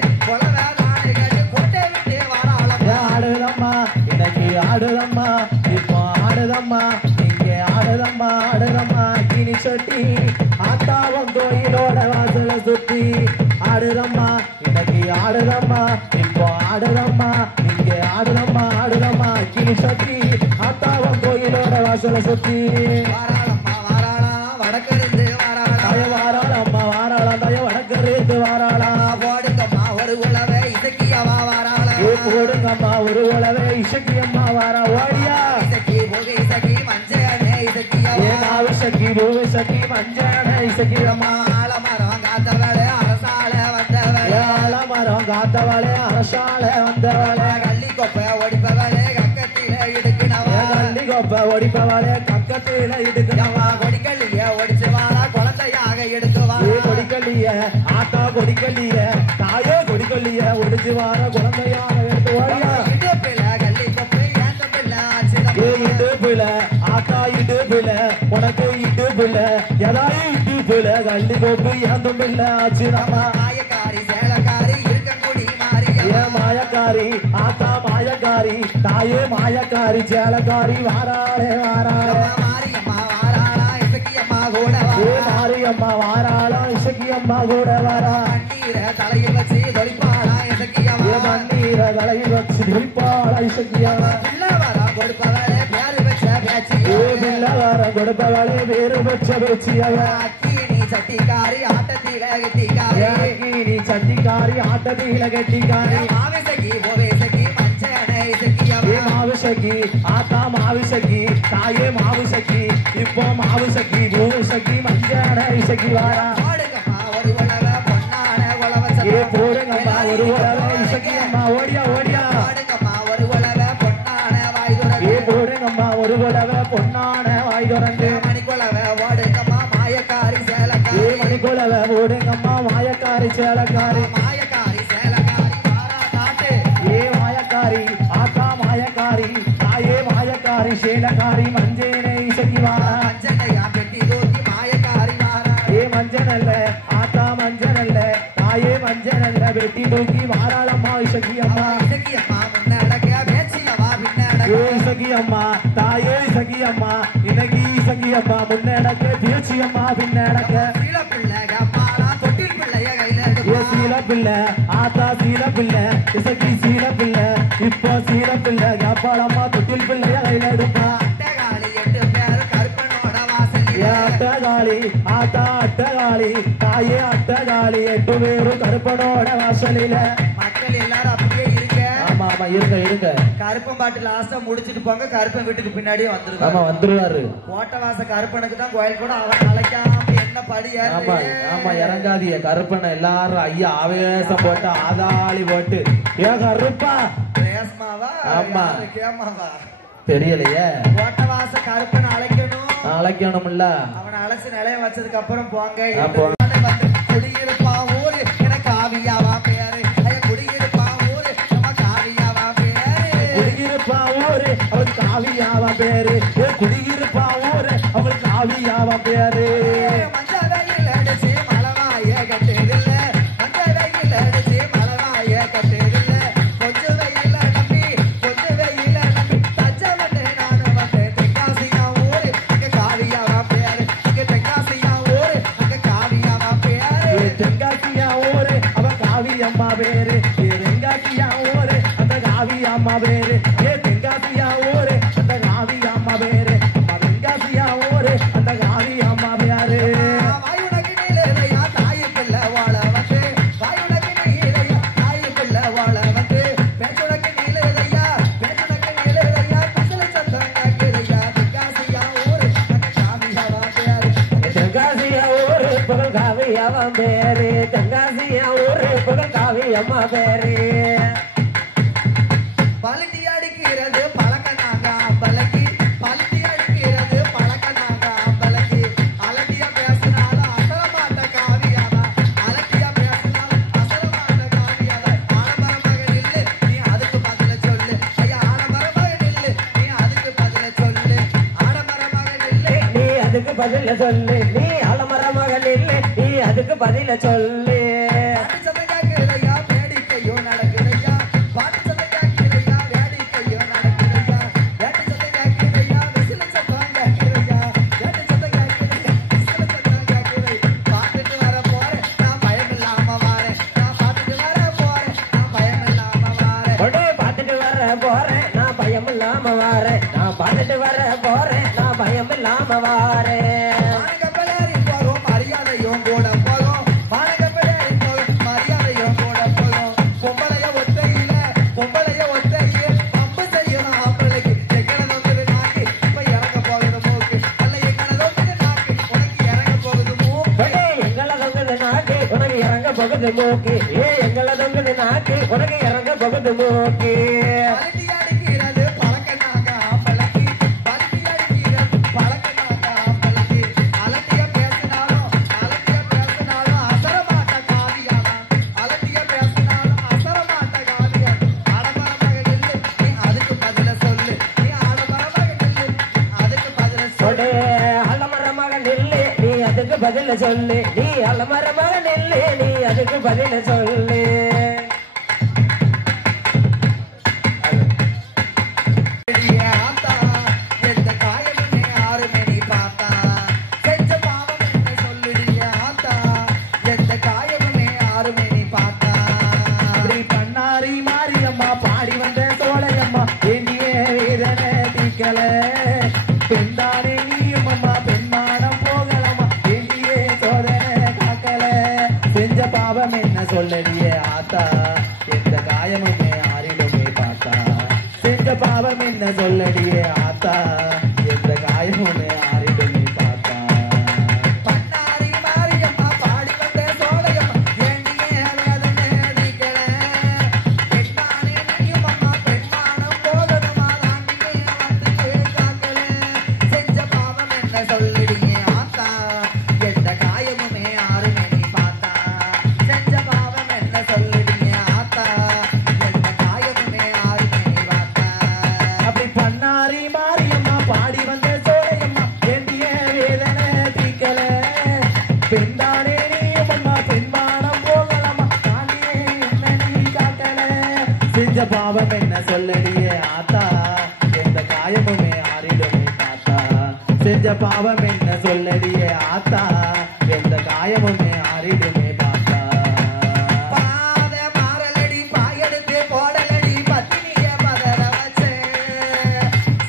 கொட்டை விட்டு வராளமா ஆடுதம்மா இன்னைக்கு ஆடுதம்மா இப்போ ஆடுதம்மா இங்கே ஆடுதம்மா ஆடுதம்மா அக்கினி சட்டி ஆத்தாவும் கோயிலோட வாசல சுத்தி ஆடுதம்மா இன்னைக்கு ஆடுதம்மா இப்போ ஆடுதம்மா இங்கே ஆடுதம்மா ஆடுதம்மா அக்கினி சட்டி ஆத்தாவும் கோயிலோட வாசல சுத்தி வாராளம்மா வாராளா வடக்கிருந்து வாராளா தய வாராளம்மா வாராளா தய வடக்கருந்து வாராளா போடுங்கம்மா ஒரு உழவை இசக்கியவா வாராளா போடுங்கம்மா ஒரு உழவே இசக்கியம்மா வாரா ஓடியா இசக்கி போகு இசக்கி மஞ்சளே இசக்கியவா சக்கி பூவி சக்கி மஞ்சான இசக்கியம்மா ஆலமரம் காத்தவளே அரசால வந்தவளே ஆலமரம் காத்தவளே அரசால வந்தவளே கள்ளி கொப்பை ஒடிப்பவளே கக்கத்தில இடுக்கினவா கள்ளி கொப்ப ஒடிப்பவளே கக்கத்தில இடுக்கணவா கொடிக்கல்லிய ஒடிச்சு வாரா குழந்தையாக எடுக்குவா கொடிக்கல்லிய ஆத்தா கொடிக்கல்லிய தாயோ கொடிக்கல்லிய ஒடிச்சு வார குழந்தையாக எடுத்து ஓடியா இடுப்பில கள்ளி போக்கு ஏந்தும் இல்ல ஆச்சுதம்மா மாயக்காரி சேலக்காரி இருக்கங்குடி மாரியா மாயக்காரி ஆத்தா மாயக்காரி தாயே மாயக்காரி சேலக்காரி வாராளே வாராளே மாரியம்மா வாராளா இசக்கியம்மா கூட மாரியம்மா வாராளா இசக்கியம்மா கூட வரா பன்னீர தலையில் வச்சு தொழிப்பாளா இசக்கியம்மா பன்னீர தலையில் வச்சு தொழிப்பாளா இசக்கியம்மா பிள்ளவரா கொடுப்பவளே பேரு வச்ச பேச்சு பிள்ளவரா கொடுப்பவளே பேரு வச்ச பேச்சியவ அக்கீனி சட்டிக்காரி ஆட்டத்தில கெட்டிக்காரி அக்கீனி சட்டிக்காரி ஆட்டத்தில கெட்டிக்காரி மாவிசகி போவேசகி மஞ்சனை இசக்கியம்மா மாவிசகி ஆத்தா மாவிசகி தாயே மாவிசகி இப்போ மாவிசகி பூவிசகி மஞ்சனை இசக்கி வாரா ஓடுங்கம்மா ஒரு உலக பொன்னான உலவ போடுங்கம்மா ஒரு உலக இசக்கியம்மா ஓடியா ஓடியா ஓடுங்கம்மா ஒரு உலக பொன்னான வாய் துறந்து போடுங்கம்மா ஒரு உலக பொன்னான வாய் துறந்து மணிக்குலவ ஓடுங்கம்மா மாயக்காரி சேலக்காரி மணிக்குலவ ஓடுங்கம்மா மாயக்காரி சேலக்காரி மாயக்காரி சேலக்காரி வாரா நாட்டு மாயக்காரி ஆத்தா மாயக்காரி தாயே மாயக்காரி சேலக்காரி மஞ்சனை இசக்கி வாரா மஞ்சனையா பெட்டி தூக்கி மாயக்காரி வாரா மஞ்சனல்ல ஆத்தா மஞ்சனல்ல தாயே மஞ்சனல்ல வெட்டி தூக்கி வாராளம்மா இசக்கி அம்மா இசக்கியம்மா முன்னடக்க பேச்சியவா பின்னடக்க இசக்கி அம்மா தாயே இசக்கி அம்மா இனகி இசக்கி அம்மா முன்னடக்க பேச்சி அம்மா பின்னடக்க சீல பிள்ளை கப்பாளா தொட்டில் பிள்ளைய கையில சீல பிள்ளை ஆத்தா சீல பிள்ளை இசக்கி சீல பிள்ளை இப்போ சீல பிள்ளை கப்பாளம்மா தொட்டில் பிள்ளைய கையில எடுப்பா அட்டகாளி 8 பேர் கருப்பனோட வாசலில் அட்டகாளி ஆத்தா அட்டகாளி தாயே அட்டகாளி 8 பேரும் கருப்பனோட வாசலில மக்கள் எல்லாரும் அப்படியே இருக்க ஆமா ஆமா இருங்க இருங்க கருப்பன் பாட்டு லாஸ்டா முடிச்சிட்டு போங்க கருப்பன் வீட்டுக்கு பின்னாடியே வந்துருவாரு ஆமா வந்துருவாரு கோட்டவாச கருப்பனுக்கு தான் கோயில் கூட அவன் அழைக்காம என்ன படியா ஆமா ஆமா இறங்காதிய கருப்பனை எல்லாரும் ஐயா ஆவேசம் போட்டு ஆதாளி போட்டு ஏன் கருப்பா ரேஸ்மாவா ஆமா. கேமாவா தெரியலையே கோட்டவாச கருப்பனை அழைக்கணும் அழைக்கணும்ல அவனை அழைச்சு நிலைய வச்சதுக்கு அப்புறம் போங்க அப்போ. குடியிருப்பா ஊரு எனக்கு ஆவியாவா பேரு குடியிருப்பா ஊரு நம்ம காவியாவா பேரு குடியிருப்பா ஊரு அவள் காவியாவா பேரு குடியிருப்பா ஊரு அவள் காவியாவா பேரு மஞ்ச வெயில் அடிச்சு மலவாய கட்டேரில்ல மஞ்ச வெயில் அடிச்சு மலவாய கட்டேரில்ல கொஞ்சம் வெயில் நம்பி தச்ச வந்து நானும் வந்து தென்காசியா ஊரு அங்க காவியாவா பேரு அங்க தென்காசியா ஊரு அங்க காவியாவா பேரு தென்காசியா ஊரு அவ காவியம்மா பேரு தென்காசியா ஊரு அந்த காவியம்மா பேரு தென்காசியா ஊரு அந்த காவியம்மா பேரு தென்காசியா ஊரு அந்த காவியம்மா பேரு வாயுனக்கு நீலையா தாய் பிள்ளை வாழ வந்து வாயுனக்கு நீலையா தாய் பிள்ளை வாழ வந்து பேச்சுனக்கு நீலையா பசல சத்தம் கேக்குறியா தென்காசியா ஊரு அங்க காவியாவா பேரு தென்காசியா ஊரு புகழ் காவியம்மா பேரு தென்காசியா ஊரு புகழ் காவியம்மா பேரு பழட்டி அடிக்கிறது பழக்கனாங்க அம்பலக்கி பழட்டி அடிக்கிறது பழக்கனாங்க அம்பலக்கி அலட்டியா பேசினாலும் அசலமாட்ட காவியாவா அலட்டியா பேசினாலும் அசலமாட்ட காவியாவா ஆலமரமாக நில்லு நீ அதுக்கு பதில சொல்லு ஐயா ஆலமரமாக நில்லு நீ அதுக்கு பதில சொல்லு ஆலமரமாக நில்லு நீ அதுக்கு பதில சொல்லு நீ அலமரமாக நில்லு நீ அதுக்கு பதில சொல்லு பாட்டு சத்தம் கேட்குதையா வேடிக்கையோ நடக்குதையா பாட்டு சத்தம் கேட்குதையா வேடிக்கையோ நடக்குதையா வேட்டு சத்தம் கேட்குதையா விசில சத்தம் கேட்குதையா வேட்டு சத்தம் கேட்குதையா விசில சத்தம் கேட்குதை பாட்டுக்கு வர போறேன் நான் பயமில்லாம வாரேன் நான் பாட்டுக்கு வர போறேன் நான் பயமில்லாம வாரேன் கொடே பாத்துட்டு வர போறேன் நான் பயம் இல்லாம வாரேன் நான் பாத்துட்டு வர போறேன் நான் பயம் இல்லாம வாரேன் மானகப்பலேறி போகும் மரியாதையும் கூட போகும் மானகப்பலேறி போகும் மரியாதையும் கூட போகும் பொம்பளைய ஒத்தையில பம்பு செய்யணும் ஆம்பளைக்கு எங்கன நோக்குது நாக்கு இப்ப இறங்க போகுது மூக்கு அல்ல எங்கன நோக்குது நாக்கு உனக்கு இறங்க போகுது மூக்கு கொடே எங்கள தொங்குது நாக்கு உனக்கு இறங்க போகுது மூக்கு எங்கள தொங்குது நாக்கு உனக்கு இறங்க போகுது மூக்கு பலட்டி அடிக்கிறது பழக்கனாக ஆம்பளைக்கு பலட்டி அடிக்கிறது பழக்கனாக ஆம்பளைக்கு அலட்டிய பேசினாலும் அசரமாட்ட காவியானா அலட்டிய பேசினாலும் அசரமாட்ட காவியா ஆடம்பரமாக நில்லு நீ அதுக்கு பதில சொல்லு நீ ஆடம்பரமாக நில்லு அதுக்கு பதில சொல்லு கொடே அலமரமாக நில்லு நீ அதுக்கு பதில சொல்லு நீ அலமரமாக நெல்லு நீ அதுக்கு பதில சொல்லு பெண்தானே நீயும் அம்மா பெண்மானம் போகலம்மா எங்கியே சோதனை காக்கல செஞ்ச பாவம் என்ன சொல்லடியே ஆத்தா எந்த காயமுமே ஆறிடுமே பார்த்தா செஞ்ச பாவம் என்ன சொல்லடியே ஆத்தா எந்த காயமுமே ஆறிடுமே பார்த்தா பண்ணாரி மாரியம்மா பாடி வந்த சோலையம்மா ஏண்டியே அதனை அடிக்கல பெண்தானே நீயும் அம்மா பெண்மானம் போகலம்மா தாண்டியே வந்து காக்கல செஞ்ச பாவம் என்ன சொல்லிடியே ஆத்தா எந்த காயமுமே ஆறுமே நீ பார்த்தா செஞ்ச பாவம் என்ன சொல்லிடியே ஆத்தா எந்த காயமுமே ஆறுமே நீ பார்த்தா அப்படி பண்ணாரி மாரியம்மா பாடி வந்த சோலையம்மா ஏந்திய வேதனை தீக்கல பெண்தானே நீயும் அம்மா பெண்மானம் போகலம்மா தாண்டியே என்ன நீ காக்கல செஞ்ச பாவம் என்ன சொல்லடியே ஆத்தா எந்த காயமுமே ஆறிடுமே பார்த்தா செஞ்ச பாவம் என்ன சொல்லடியே ஆத்தா எந்த காயமுமே ஆறிடுமே பார்த்தா பாத மாறலடி பாயெடுத்து போடலடி பத்தினிய பதற வச்சே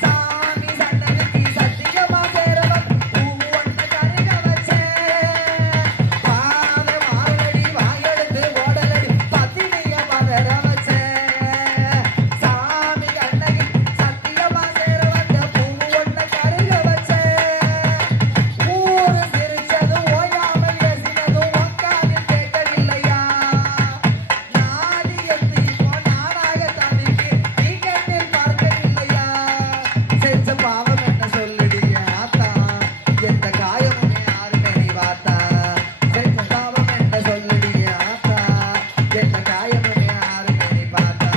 சாமி சன்னதிக்கு சத்தியமா சேரவன் பூ ஒன்ன கருக வச்சே பாத மாறலடி பாயெடுத்து போடலடி பத்தினிய பதற வச்சே சாமி கண்ணகி சத்தியமா சேரவன் பூ ஒன்ன கருக வச்சே ஊரு சிரிச்சதும் ஓயாமல் ஏசினதும் உக்காதில் கேட்கவில்லையா நாடி எத்தி இப்போ நானாக தவிக்கு நீ கண்ணில் பார்க்கவில்லையா செஞ்ச பாவம் என்ன சொல்லிடியே ஆத்தா எந்த காயமுமே யாருமே நீ பார்த்தா செஞ்ச பாவம் என்ன சொல்லிடியே ஆத்தா எந்த காயமுமே யாருமே நீ பார்த்தா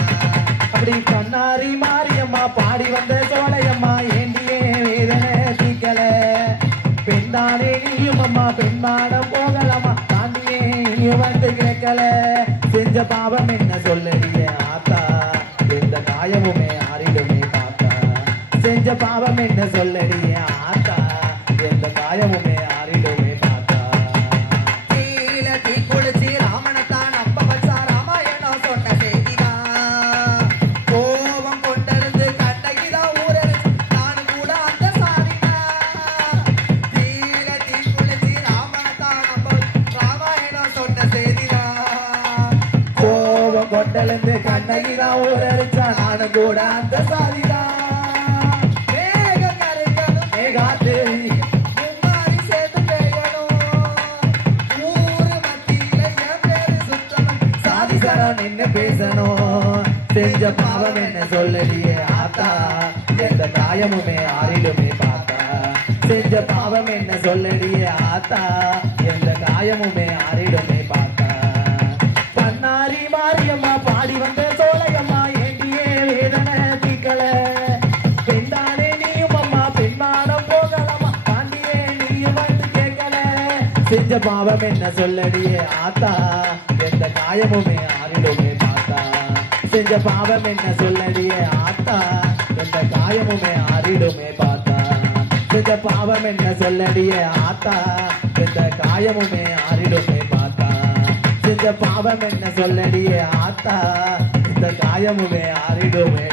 அப்படி பண்ணாரி மாரியம்மா பாடி வந்த சோலையம்மா ஏந்தியே வேதனை தீக்கல பெண்தானே நீயும் அம்மா பெண்மானம் போகலம்மா தாண்டியே நீ வந்து கேட்கல செஞ்ச பாவம் என்ன சொல்லடியே ஆத்தா எந்த காயமுமே ஆறிடுமே பார்த்தா செஞ்ச பாவம் என்ன சொல்லடியே ஆத்தா எந்த காயமுமே ஆறிடுமே பார்த்தா கீழ தீ குளிச்சு ராமனைத்தான் நம்ப வச்சா ராமாயணம் சொன்ன செய்திதான் கோபம் கொண்டிருந்து கண்ணகிதான் ஊரறிச்சு நானும் கூட அந்த சாதிதான் கீழ தீ குளிச்சு ராமனைத்தான் நம்ப ராமாயணம் சொன்ன செய்திதான் கோபம் கொண்டிருந்து கண்ணகிதான் ஊரறிச்சா நானும் கூட அந்த சாதிதான் மேகம் கருக்கணும் மேகாத்து மும்மாரி சேர்த்து பெய்யணும் ஊரு மத்தியில என் பேரு சுத்தணும் சாதிசரம் நின்னு பேசணும் செஞ்ச பாவம் என்ன சொல்லடியே ஆத்தா எந்த காயமுமே ஆறிடுமே பார்த்தா செஞ்ச பாவம் என்ன சொல்லடியே ஆத்தா எந்த காயமுமே ஆறிடுமே பார்த்தா பண்ணாரி மாரியம்மா பாடி வந்த சோலையம்மா ஏண்டியே வேதனை தீக்கல பெண்தானே நீயும் அம்மா பெண்மானம் போகலம்மா தாண்டியே நீயும் வந்து கேட்கல செஞ்ச பாவம் என்ன சொல்லடியே ஆத்தா எந்த காயமுமே ஆறிடுமே பார்த்தா செஞ்ச பாவம் என்ன சொல்லடியே ஆத்தா எந்த காயமுமே ஆறிடுமே பார்த்தா செஞ்ச பாவம் என்ன சொல்லடியே ஆத்தா எந்த காயமுமே ஆறிடுமே பார்த்தா செஞ்ச பாவம் என்ன சொல்லடியே ஆத்தா இந்த காயமுமே ஆறிடுமே